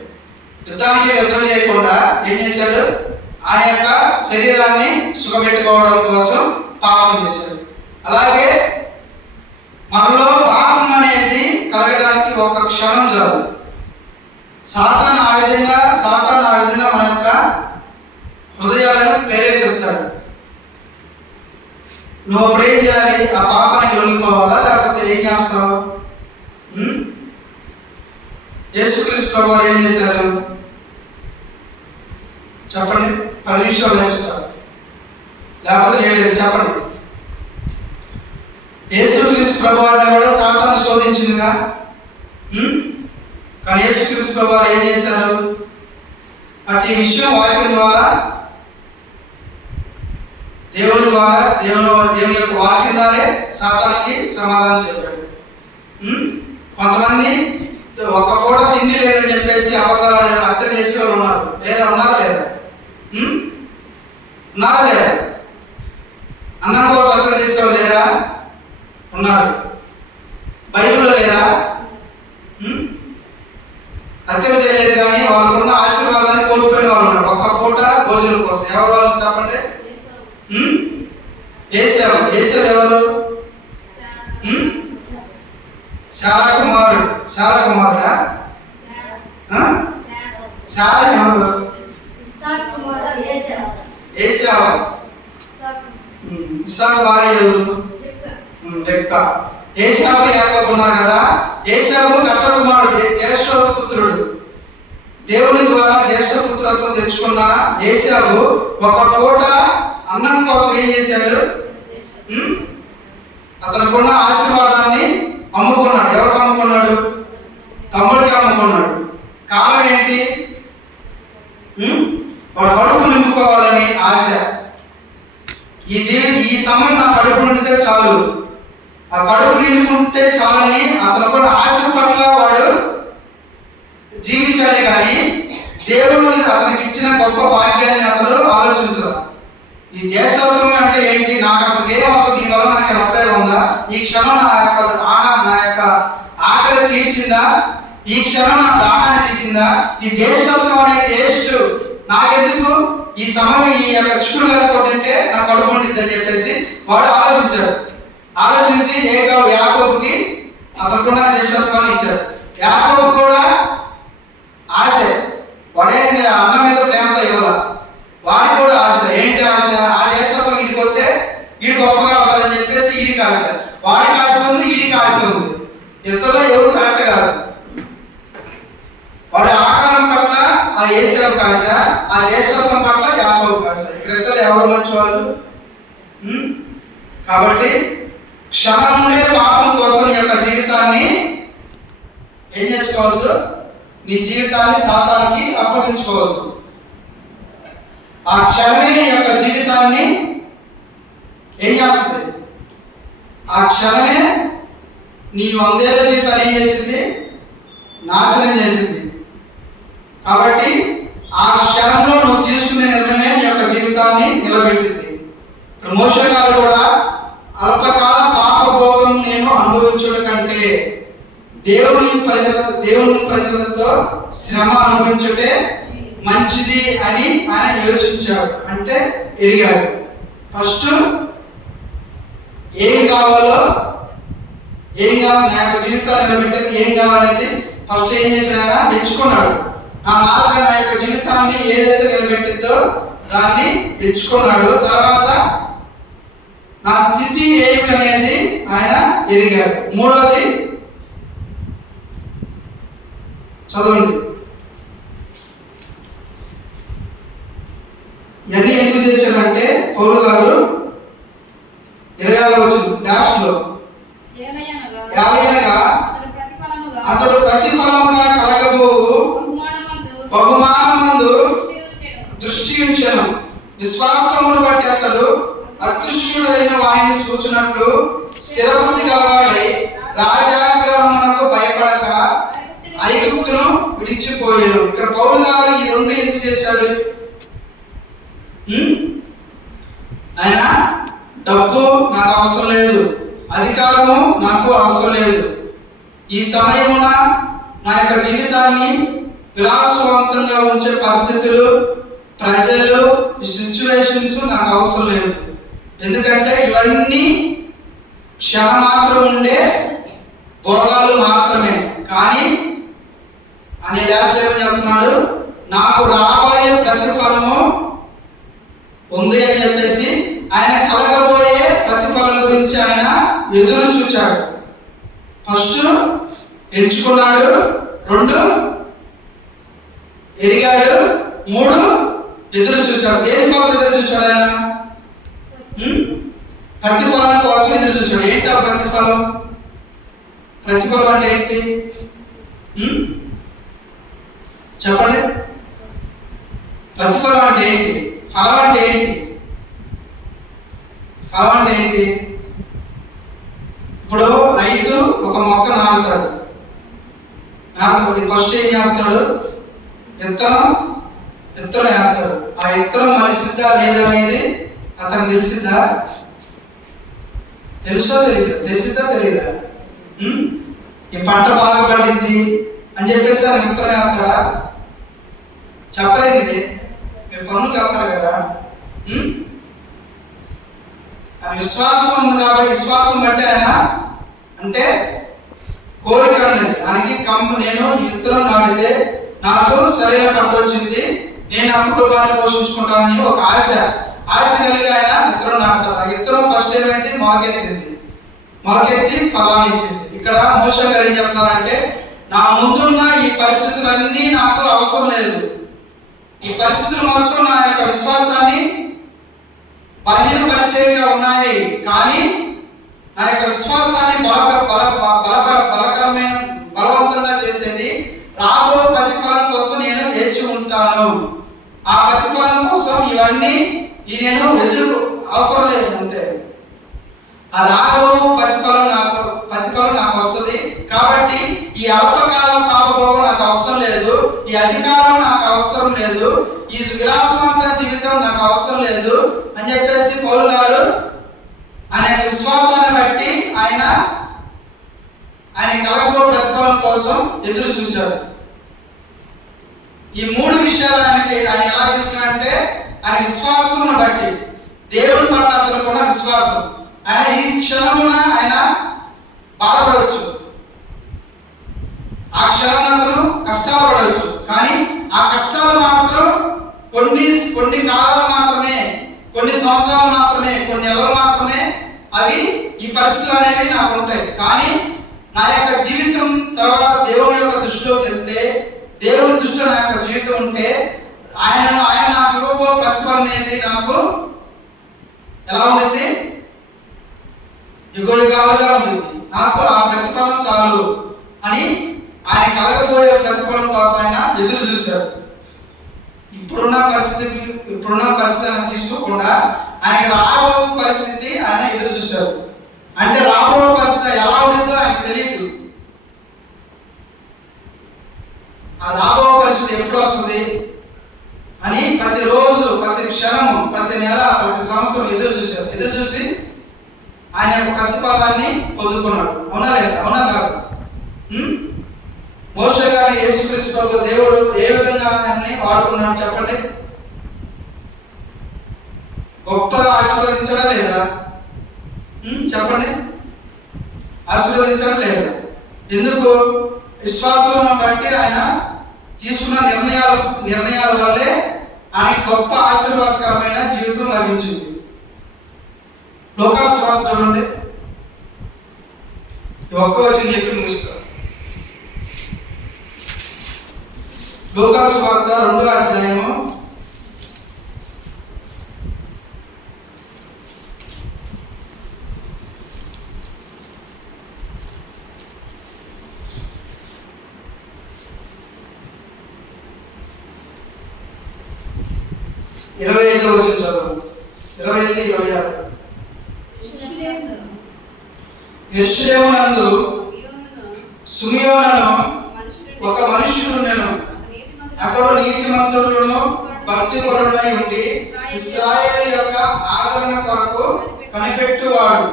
యుద్ధానికి వెళ్ళి యుద్ధం చేయకుండా ఏం చేశాడు? ఆయన యొక్క శరీరాన్ని సుఖపెట్టుకోవడం కోసం పాపం చేశాడు. అలాగే మనలో పాపం అనేది కలగడానికి ఒక క్షణం చాలు. సాతాను ఆ విధంగా మన యొక్క హృదయాలను ప్రేరేపిస్తాడు. నువ్వు అప్పుడు ఏం చేయాలి? ఆ పాపానికి లొంగిపోవాలా, లేకపోతే ఏం చేస్తావు? యేసుక్రీస్తు ప్రభువు ఏం చేశారు చెప్పండి? 10 నిమిషాలు నేర్పిస్తారు, లేకపోతే లేదు చెప్పండి. యేసుక్రీస్తు ప్రభువారిని కూడా సాతాను శోధించిందిగా. కానీ యేసుక్రీస్తు ప్రభువారు ఏం చేశారు? ప్రతి విషయం వాక్యం ద్వారా, దేవుని యొక్క వాక్యం ద్వారా సాతానికి సమాధానం చెప్పాడు. కొంతమంది ఒక పూట తిండి లేదని చెప్పేసి అబద్ధాలు హత్య చేసేవాళ్ళు ఉన్నారు. ఉన్నారా లేదా? అన్నం కోసం హత్య చేసేవాళ్ళు లేరా? ఉన్నారు. బైబిల్లో లేరా? హత్యలు చేయలేదు కానీ వాళ్ళకున్న ఆశీర్వాదాన్ని కోల్పోయిన వాళ్ళు ఉన్నారు ఒక్క పూట భోజనం కోసం. ఎవరు వాళ్ళు చెప్పండి? ఏసావు ఎవరు? శారా కుమారుడా? శారా ఎవరు? ఏసావా? ఇస్సాకు భార్య ఎవరు? రెబ్కా. ఏసావు యాకోబు ఉన్నారు కదా. ఏసావు పెద్ద కుమారుడు, జ్యేష్ఠ పుత్రుడు. దేవుని ద్వారా జ్యేష్ఠ పుత్రత్వం తెచ్చుకున్న ఏసావు ఒక పూట అన్నం కోసం ఏం చేశాడు? అతనుకున్న ఆశీర్వాదాన్ని అమ్ముకున్నాడు. ఎవరికి అమ్ముకున్నాడు? తమ్ముడికి అమ్ముకున్నాడు. కారణం ఏంటి? వాడు కడుపు నింపుకోవాలని ఆశ. ఈ సమయం నా కడుపు నిండితే చాలు, ఆ కడుపు నిండుకుంటే చాలని అతనుకున్న ఆశ పట్ల వాడు జీవించాడే కానీ దేవుడు అతనికి ఇచ్చిన గొప్ప భాగ్యాన్ని అతడు ఆలోచించరు. ఈ జ్యేష్ఠత్వం అంటే ఏంటి? నాకు అసలు ఏం అవసరం, దీనివల్ల నాకు ఉపయోగం ఉందా? ఈ క్షణం నా యొక్క ఆకలి తీర్చిందా? ఈ క్షణం నా దాహాన్ని తీసిందా? ఈ జ్యేష్ఠత్వం అనేది వేస్ట్, నాకెందుకు? ఈ సమయం ఈ యొక్క చిక్కుడు కలిపోతుంటే నా కడుపు ఉండిద్దని చెప్పేసి వాడు ఆలోచించి యాకోబుకి అతనుకున్న జ్యేష్ఠత్వాన్ని ఇచ్చాడు. యాకోబు కూడా ఆశ, వాడే అన్నం మీద ప్రేమతో ఇవ్వాల. వాడికి కూడా ఆశ. ఏంటి ఆశ? ఆ జ్యేష్ఠత్వం వీడికి వస్తే వీడి గొప్పగా అవ్వాలని చెప్పేసి వీడికి ఆశ. వాడికి ఆశ ఉంది, వీడికి ఆశ ఉంది. ఇద్దరులో ఎవరు కరెక్ట్ కాదు. వాడి ఆకారం పట్ల ఆ ఏసావుకి ఆశ, ఆ జ్యేష్ఠత్వం పట్ల యాకోబుకి ఆశ. ఇక్కడ ఇద్దరు ఎవరు మంచి వాళ్ళు? కాబట్టి క్షణం ఉండే పాపం కోసం నీ యొక్క జీవితాన్ని ఏం చేసుకోవద్దు? నీ జీవితాన్ని సాతానికి అప్పగించుకోవద్దు. ఆ క్షణమే నీ యొక్క జీవితాన్ని ఏం చేస్తుంది? ఆ క్షణమే నీ 100 ఏళ్ల జీవితాన్ని ఏం చేసింది? నాశనం చేసింది. కాబట్టి ఆ క్షణంలో నువ్వు తీసుకునే నిర్ణయమే నీ యొక్క జీవితాన్ని నిలబెట్టింది. ఇప్పుడు మోషే గారు కూడా అల్పకాల పాప భోగం నేను అనుభవించడం కంటే దేవుని ప్రజలతో శ్రమ అనుభవించుటే మంచిది అని ఆయన యోచించాడు. అంటే ఎరిగాడు. ఫస్ట్ ఏం కావాలి, నా యొక్క జీవితాన్ని నిలబెట్టేది ఏం కావాలనేది ఫస్ట్ ఏం చేశాడు? ఆయన ఎంచుకున్నాడు. నా మార్గం నా యొక్క జీవితాన్ని ఏదైతే నిలబెట్టిందో దాన్ని ఎంచుకున్నాడు. తర్వాత నా స్థితి ఏమిటనేది ఆయన ఎరిగాడు. మూడోది చదవండి. ఇవన్నీ ఎందుకు చేశాడంటే పౌలు గారు 26వ డాష్లో యాలయనగా అతడు ప్రతిఫలముగా కలగబోవు బహుమానమందు దృష్టి ఉంచెను. విశ్వాసమును బట్టి అతడు అదృశ్యుడైన వాడిని చూచినట్లు స్థిరబుద్ధి గలవాడై రాజాగ్రహమునకు భయపడక ఐగుప్తును విడిచిపోయాడు. ఇక్కడ పౌలు గారు ఈ రెండు ఎందుకు చేశాడు? ఆయన డబ్బు నాకు అవసరం లేదు, అధికారము నాకు అవసరం లేదు, ఈ సమయమున నా యొక్క జీవితాన్ని విలాసవంతంగా ఉంచే పరిస్థితులు, ప్రజలు, ఈ సిచ్యువేషన్స్ నాకు అవసరం లేదు. ఎందుకంటే ఇవన్నీ క్షణమాత్రం ఉండే భోగాలు మాత్రమే. కానీ అని లేకపోతే ఏమని చెప్తున్నాడు, నాకు రాబోయే ప్రతిఫలము ఉంది అని చెప్పేసి ఆయన కలగబోయే ప్రతిఫలం గురించి ఆయన ఎదురు చూచాడు. ఫస్ట్ ఎంచుకున్నాడు, 2 ఎరిగాడు, 3 ఎదురు చూచాడు. దేనికోసం ఎదురు చూచాడు ఆయన? ప్రతిఫలం కోసం ఎదురు చూచాడు. ఏంటి ఆ ప్రతిఫలం? ప్రతిఫలం అంటే ఏంటి చెప్పండి. ప్రతిఫలం అంటే ఏంటి? ఫలం అంటే ఏంటి? ఫలం అంటే ఏంటి? ఇప్పుడు రైతు ఒక మొక్క నాటుతాడు. ఫస్ట్ ఏం చేస్తాడు? విత్తనం వేస్తాడు. ఆ విత్తనం మలిసిద్దా లేదా అనేది అతనికి తెలిసిద్దా? తెలిసిద్దా తెలియదా? ఈ పంట బాగా పండింది అని చెప్పేసి ఆయన విత్తనం వేస్తాడా? చెప్పలేదు. మీరు పనులకు వెళ్తారు కదా, ఆ విశ్వాసం ఉంది కాబట్టి విశ్వాసం బట్టి ఆయన అంటే కోరిక ఉన్నది ఆయనకి. నేను ఈ విత్తనం నాటితే నాకు సరైన పంట వచ్చింది, నేను నా కుటుంబాన్ని పోషించుకుంటానని ఒక ఆశ కలిగి ఆయన విత్తనం నాటుతాడు. ఆ విత్తనం ఫస్ట్ ఏమైంది? మొలకెత్తి ఫలాన్ని ఇచ్చింది. ఇక్కడ మోషే గారు ఏం చెప్తున్నారంటే, నా ముందున్న ఈ పరిస్థితులన్నీ నాకు అవసరం లేదు. ఈ పరిస్థితులు మొత్తం నా యొక్క విశ్వాసాన్ని బలహీనపరిచేవిగా ఉన్నాయి. కానీ నా యొక్క విశ్వాసాన్ని బలవంతంగా చేసేది రాబో ప్రతిఫలం కోసం నేను వేచి ఉంటాను. ఆ ప్రతిఫలం కోసం ఇవన్నీ నేను ఎదురు అవసరం లేదు. అంటే ఆ రాబో ప్రతిఫలం నాకు వస్తుంది. కాబట్టి ఈ అల్పకాలం పాపభోగం నాకు అవసరం లేదు, ఈ అధికారం నాకు అవసరం లేదు, ఈ విలాసవంత జీవితం నాకు అవసరం లేదు అని చెప్పేసి పౌలు గారు ఆయన విశ్వాసాన్ని బట్టి ఆయన కలగబో ప్రతిఫలం కోసం ఎదురు చూశాడు. ఈ 3 విషయాలు ఆయన ఎలా తీసుకున్నాడంటే, ఆయన విశ్వాసమును బట్టి, దేవుని పట్ల అతనుకున్న విశ్వాసం. ఆయన ఈ క్షణమున ఆయన బాధపడవచ్చు, ఆ క్షణంలో అతను కష్టాలు పడవచ్చు. కానీ ఆ కష్టాలు మాత్రం కొన్ని కాలాలు మాత్రమే, కొన్ని సంవత్సరాలు మాత్రమే, కొన్ని నెలలు మాత్రమే. అవి ఈ పరిస్థితులు అనేవి నాకు ఉంటాయి. కానీ నా యొక్క జీవితం తర్వాత దేవుని యొక్క దృష్టిలోకి వెళ్తే, దేవుని దృష్టిలో నా యొక్క జీవితం ఉంటే ఆయన నాకు ఇవ్వబో ప్రతిఫలం అనేది నాకు ఎలా ఉంటుంది? యుగాలుగా ఉంటుంది. నాకు ఆ ప్రతిఫలం చాలు అని ఆయన కలగబోయే ప్రతిఫలం కోసం ఆయన ఎదురు చూశాడు. ఇప్పుడున్న పరిస్థితి ఆయన తీసుకోకుండా ఆయనకి రాబో పరిస్థితి ఆయన ఎదురు చూశాడు. అంటే రాబో పరిస్థితి ఎలా ఉంటుందో ఆయనకు తెలియదు. ఆ రాబో పరిస్థితి ఎప్పుడు వస్తుంది అని ప్రతిరోజు, ప్రతి క్షణము, ప్రతి నెల, ప్రతి సంవత్సరం ఎదురు చూసి ఆయన యొక్క ప్రతిఫలాన్ని పొందుకున్నాడు. అవునా లేదా? అవునా కాదు? మోషే గారిని యేసుక్రీస్తు ప్రభు దేవుడు ఏ విధంగా ఆయన్ని వాడుకున్నాడు చెప్పండి? గొప్పగా ఆశీర్వదించడా లేదా? చెప్పండి. ఆశీర్వదించడం లేదా? ఎందుకు? విశ్వాసం బట్టి ఆయన తీసుకున్న నిర్ణయాల వల్లే ఆయనకి గొప్ప ఆశీర్వాదకరమైన జీవితం లభించింది. లోకాసు వార్త చూడండి, ఒక్క వచనం చెప్పి ముగిస్తాం. లోకాసు వార్త 2వ అధ్యాయము 25వ వచనం చదువు. 25, 26. యెరూషలేమునందు సిమియోనును ఒక మనుష్యుడుండెను. అతడు నీతిమంతుడును భక్తిపరుడై ఉండి ఇశ్రాయేలు యొక్క ఆదరణ కొరకు కనిపెట్టువాడు.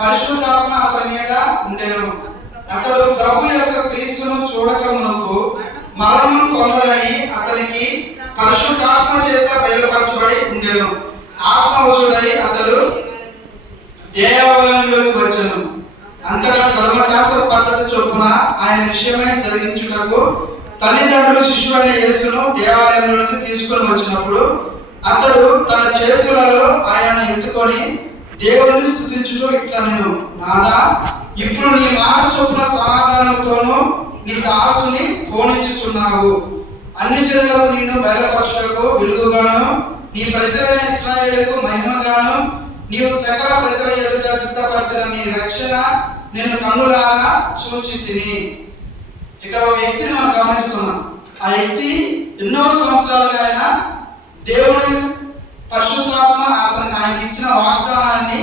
పరిశుద్ధాత్మ అతని మీద ఉండెను. అతడు ప్రభు యొక్క క్రీస్తును చూడక మునుపు మరణం పొందడని అతనికి పరిశుద్ధాత్మ చేత బయలుపరచబడి ఉండెను. ఆత్మవశుడై అతడు దేవాలయంలోకి వచ్చెను. అంతటా ధర్మశాస్త్ర పద్ధతి చొప్పున ఆయన విషయమై జరిగించుటకు తల్లిదండ్రులు శిశువైన యేసును దేవాలయంలోకి తీసుకొని వచ్చినప్పుడు అతడు తన చేతులలో ఆయనను ఎత్తుకొని దేవుని స్తుతించుటూ ఇట్లా నేను, నాదా, ఇప్పుడు నీ మాట చొప్పున సమాధానంతోనూ నీ దాసుని పోనిచ్చుచున్నావు. అన్ని జనులకు నిన్ను బయలుపరచుటకు వెలుగుగాను, నీ ప్రజలైన ఇశ్రాయేలుకు మహిమగాను, నీవు సకల ప్రజల ఎదుట సిద్ధపరచిన నీ రక్షణ నేను కన్నులారా చూచి తిని. ఇక్కడ ఒక వ్యక్తిని మనం గమనిస్తున్నాం. ఆ వ్యక్తి ఎన్నో సంవత్సరాలుగా ఆయన దేవుడి పరిశుద్ధాత్మ ఆయనకి ఇచ్చిన వాగ్దానాన్ని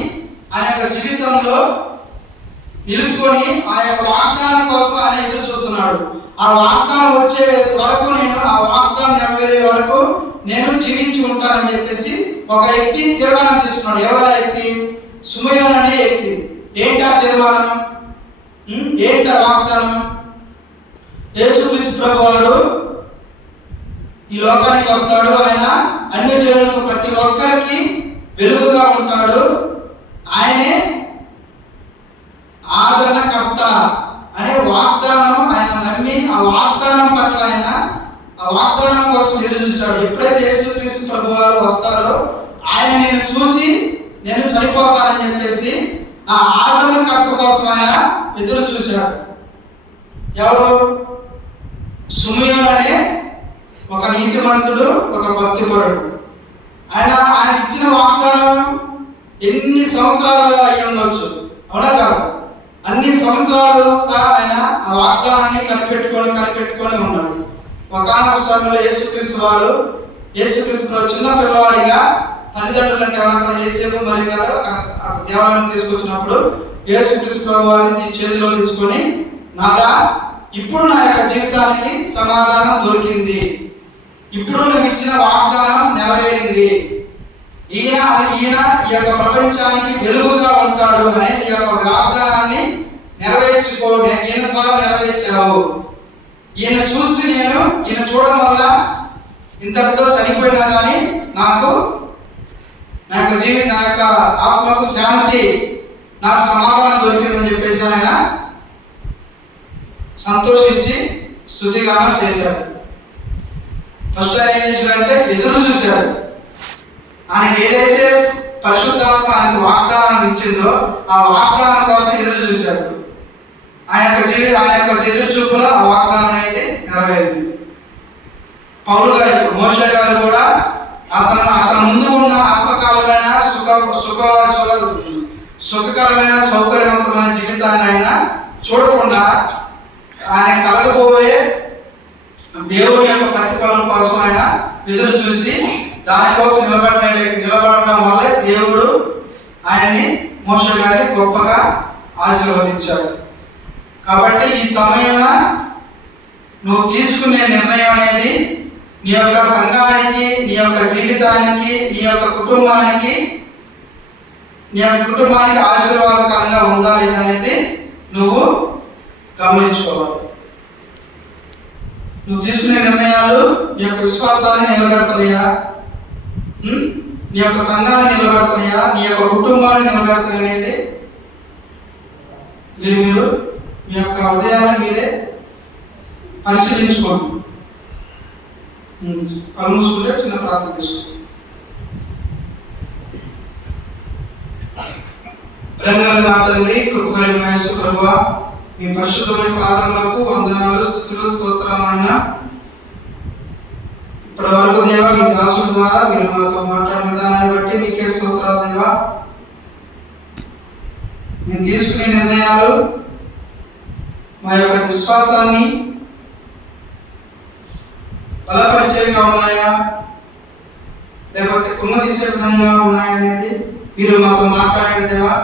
ఆయన యొక్క జీవితంలో నిలుపుకొని ఆ యొక్క వాగ్దానం కోసం ఆయన ఎదురు చూస్తున్నాడు. ఆ వాగ్దానం వచ్చే వరకు, నేను ఆ వాగ్దానం నెరవేరే వరకు నేను జీవించి ఉంటానని చెప్పేసి ఒక వ్యక్తి తీర్మానం తీసుకున్నాడు. ఎవరా వ్యక్తి? సుమయోన్ అనే వ్యక్తి. ఏంటా తీర్మానం? ఏంటా వాగ్దానం? యేసుక్రీస్తు ప్రభువారు ఈ లోకానికి వస్తాడు. ఆయన అన్ని జనులకు ప్రతి ఒక్కరికి వెలుగుగా ఉంటాడు. ఆయనే ఆదరణకర్త అనే వాగ్దానం ఆయన నమ్మి ఆ వాగ్దానం పట్ల ఆయన ఆ వాగ్దానం కోసం ఎదురు చూశాడు. ఎప్పుడైతే యేసుక్రీస్తు ప్రభువారు వస్తారో ఆయన నేను చూసి నేను చనిపోతానని చెప్పేసి ఆ ఆదరణకర్త కోసం ఆయన ఎదురు చూశాడు. ఎవరు? సుమయోన్ అనే ఒక నీతిమంతుడు, ఒక భక్తిపరుడు. ఆయనకి ఇచ్చిన వాగ్దానం ఎన్ని సంవత్సరాలుగా అయి ఉండొచ్చు, అవునా కాదు? అన్ని సంవత్సరాలుగా ఆయన ఆ వాగ్దానాన్ని కనిపెట్టుకొని ఉన్నాడు. ఒకనొక సమయంలో యేసుక్రీస్తు వారు చిన్న పిల్లవాడిగా తల్లిదండ్రులంటే అక్కడ యేసేపు మరియు అక్కడ దేవాలయం తీసుకొచ్చినప్పుడు యేసుక్రీస్తు ప్రభు వారిని చేతిలో తీసుకొని, నాదా, ఇప్పుడు నా యొక్క జీవితానికి సమాధానం దొరికింది, ఇప్పుడు నువ్వు ఇచ్చిన వాగ్దానం నెరవేరింది, ఈయన ఈ యొక్క ప్రపంచానికి వెలుగుగా ఉంటాడు అనే నీ యొక్క వాగ్దానాన్ని నెరవేర్చుకోండి, ఈయన ద్వారా నెరవేర్చావు. ఈయన చూసి ఈయన చూడడం వల్ల ఇంతటితో చనిపోయినా కానీ నాకు నా యొక్క ఆత్మకు శాంతి, నాకు సమాధానం దొరికిందని చెప్పేసి ఆయన సంతోషించి స్తుతిగానం చేశాడు. ఫస్ట్ ఆయన ఏం చేశాడంటే ఎదురు చూశాడు. ఆయన ఏదైతే పరిశుద్ధాత్మ ఆయనకు వాగ్దానం ఇచ్చిందో ఆ వాగ్దానం కోసం ఎదురు చూశాడు. ఆయన యొక్క ఎదురు చూపులో ఆ వాగ్దానం అయితే నెరవేరింది. పౌలు గారు, మోషే గారు కూడా అతను ముందు ఉన్న ఆత్మకాలమైన సుఖకరమైన సౌకర్యవంతమైన జీవితాన్ని ఆయన చూడకుండా ఆయన కలగబోయే దేవుని యొక్క ప్రతిఫలం కోసం ఆయన ఎదురు చూసి దానికోసం నిలబడటం వల్లే దేవుడు ఆయన్ని, మోషే గారిని గొప్పగా ఆశీర్వదించాడు. కాబట్టి ఈ సమయంలో నువ్వు తీసుకునే నిర్ణయం అనేది నీ యొక్క సంఘానికి, నీ యొక్క జీవితానికి, నీ యొక్క కుటుంబానికి ఆశీర్వాదకరంగా ఉందా లేదనేది నువ్వు గమనించుకోవాలి. నువ్వు తీసుకునే నిర్ణయాలు నీ యొక్క విశ్వాసాన్ని నిలబెడుతున్నాయా, నీ యొక్క సంఘాన్ని నిలబెడుతున్నాయా, నీ యొక్క కుటుంబాన్ని నిలబెడుతున్నాయి అనేది మీరు మీ యొక్క హృదయాన్ని మీరే పరిశీలించుకోండి. కళ్ళు మూసుకుంటే చిన్న ప్రార్థన చేసుకోండి. ప్రేమగల నా తండ్రి, కృపగల యేసు ప్రభువా, మీ పరిశుద్ధమైన పాదములకు వందనాలు, స్తుతులు, స్తోత్రాలైనా ఇప్పటి వరకు దేవా మీ దాసుల ద్వారా మీరు మాతో మాట్లాడిన విధానాన్ని బట్టి మీకే స్తోత్రాలు దేవా. మేము తీసుకునే నిర్ణయాలు మా యొక్క విశ్వాసాన్ని బలపరిచేవిగా ఉన్నాయా లేకపోతే కుంగదీసే విధంగా ఉన్నాయా అనేది మీరు మాతో మాట్లాడే దేవా.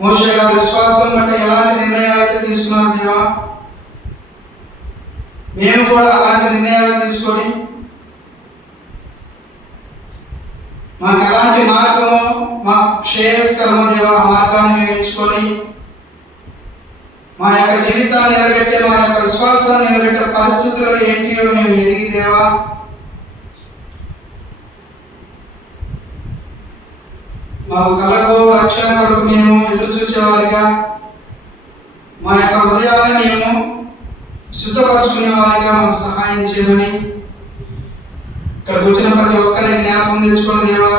మోషే గారి విశ్వాసం బట్టి ఎలాంటి నిర్ణయాలు అయితే తీసుకున్నారు దేవా, మేము కూడా అలాంటి నిర్ణయాలు తీసుకొని మాకు ఎలాంటి మార్గమో మాకు శ్రేయస్కరమో దేవా, ఆ మార్గాన్ని మేము ఎంచుకొని మా యొక్క జీవితాన్ని నిలబెట్టే, మా యొక్క విశ్వాసాన్ని నిలబెట్టే పరిస్థితులు ఏంటియో మేము ఎరిగి దేవా, మాకు కళ్ళకు రక్షణ కొరకు మేము ఎదురు చూసేవారిగా, మా యొక్క హృదయాన్ని మేము శుద్ధపరచుకునే వారిగా మాకు సహాయం చేయమని, ఇక్కడికి వచ్చిన ప్రతి ఒక్కరిని జ్ఞాపకం తెచ్చుకున్న దేవా,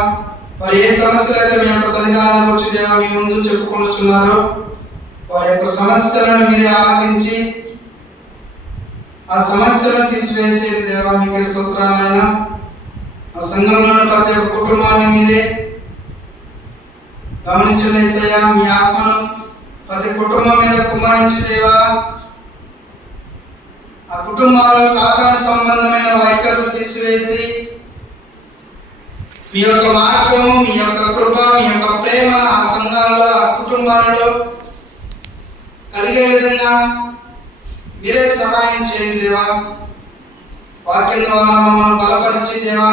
వారు ఏ సమస్యలు అయితే మీ యొక్క సన్నిధానానికి వచ్చి దేవా మీ ముందు చెప్పుకొనుచున్నారో వారి యొక్క సమస్యలను మీరే ఆలకించి ఆ సమస్యలను తీసివేసేది దేవా. మీకే స్తోత్రాలైనా ఆ సంఘంలోని ప్రతి ఒక్క కుటుంబాన్ని మీరే గమనించలేసయ్యా. మీ ఆత్మను ప్రతి కుటుంబం మీద కుమ్మరించి దేవా, ఆ కుటుంబాల్లో సాతాను సంబంధమైన వైఖరులు తీసివేసి మీ యొక్క మార్గము, మీ యొక్క కృప, మీ యొక్క ప్రేమ ఆ సంఘాల్లో ఆ కుటుంబాలలో కలిగే విధంగా మీరే సహాయం చేయండి దేవా. వాక్యం ద్వారా మమ్మల్ని బలపరిచి దేవా,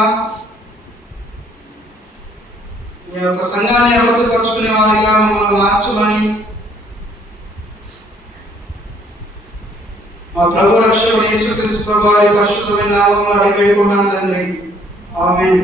మీ యొక్క సంఘాన్ని అభివృద్ధిపరుచుకునే వారిగా మమ్మల్ని మార్చమని మా ప్రభు రక్షకుడు యేసుక్రీస్తు ప్రభు వారి పరిశుద్ధమైన నామములో అడిగి వేడుకుంటున్నాను తండ్రి. ఆమేన్.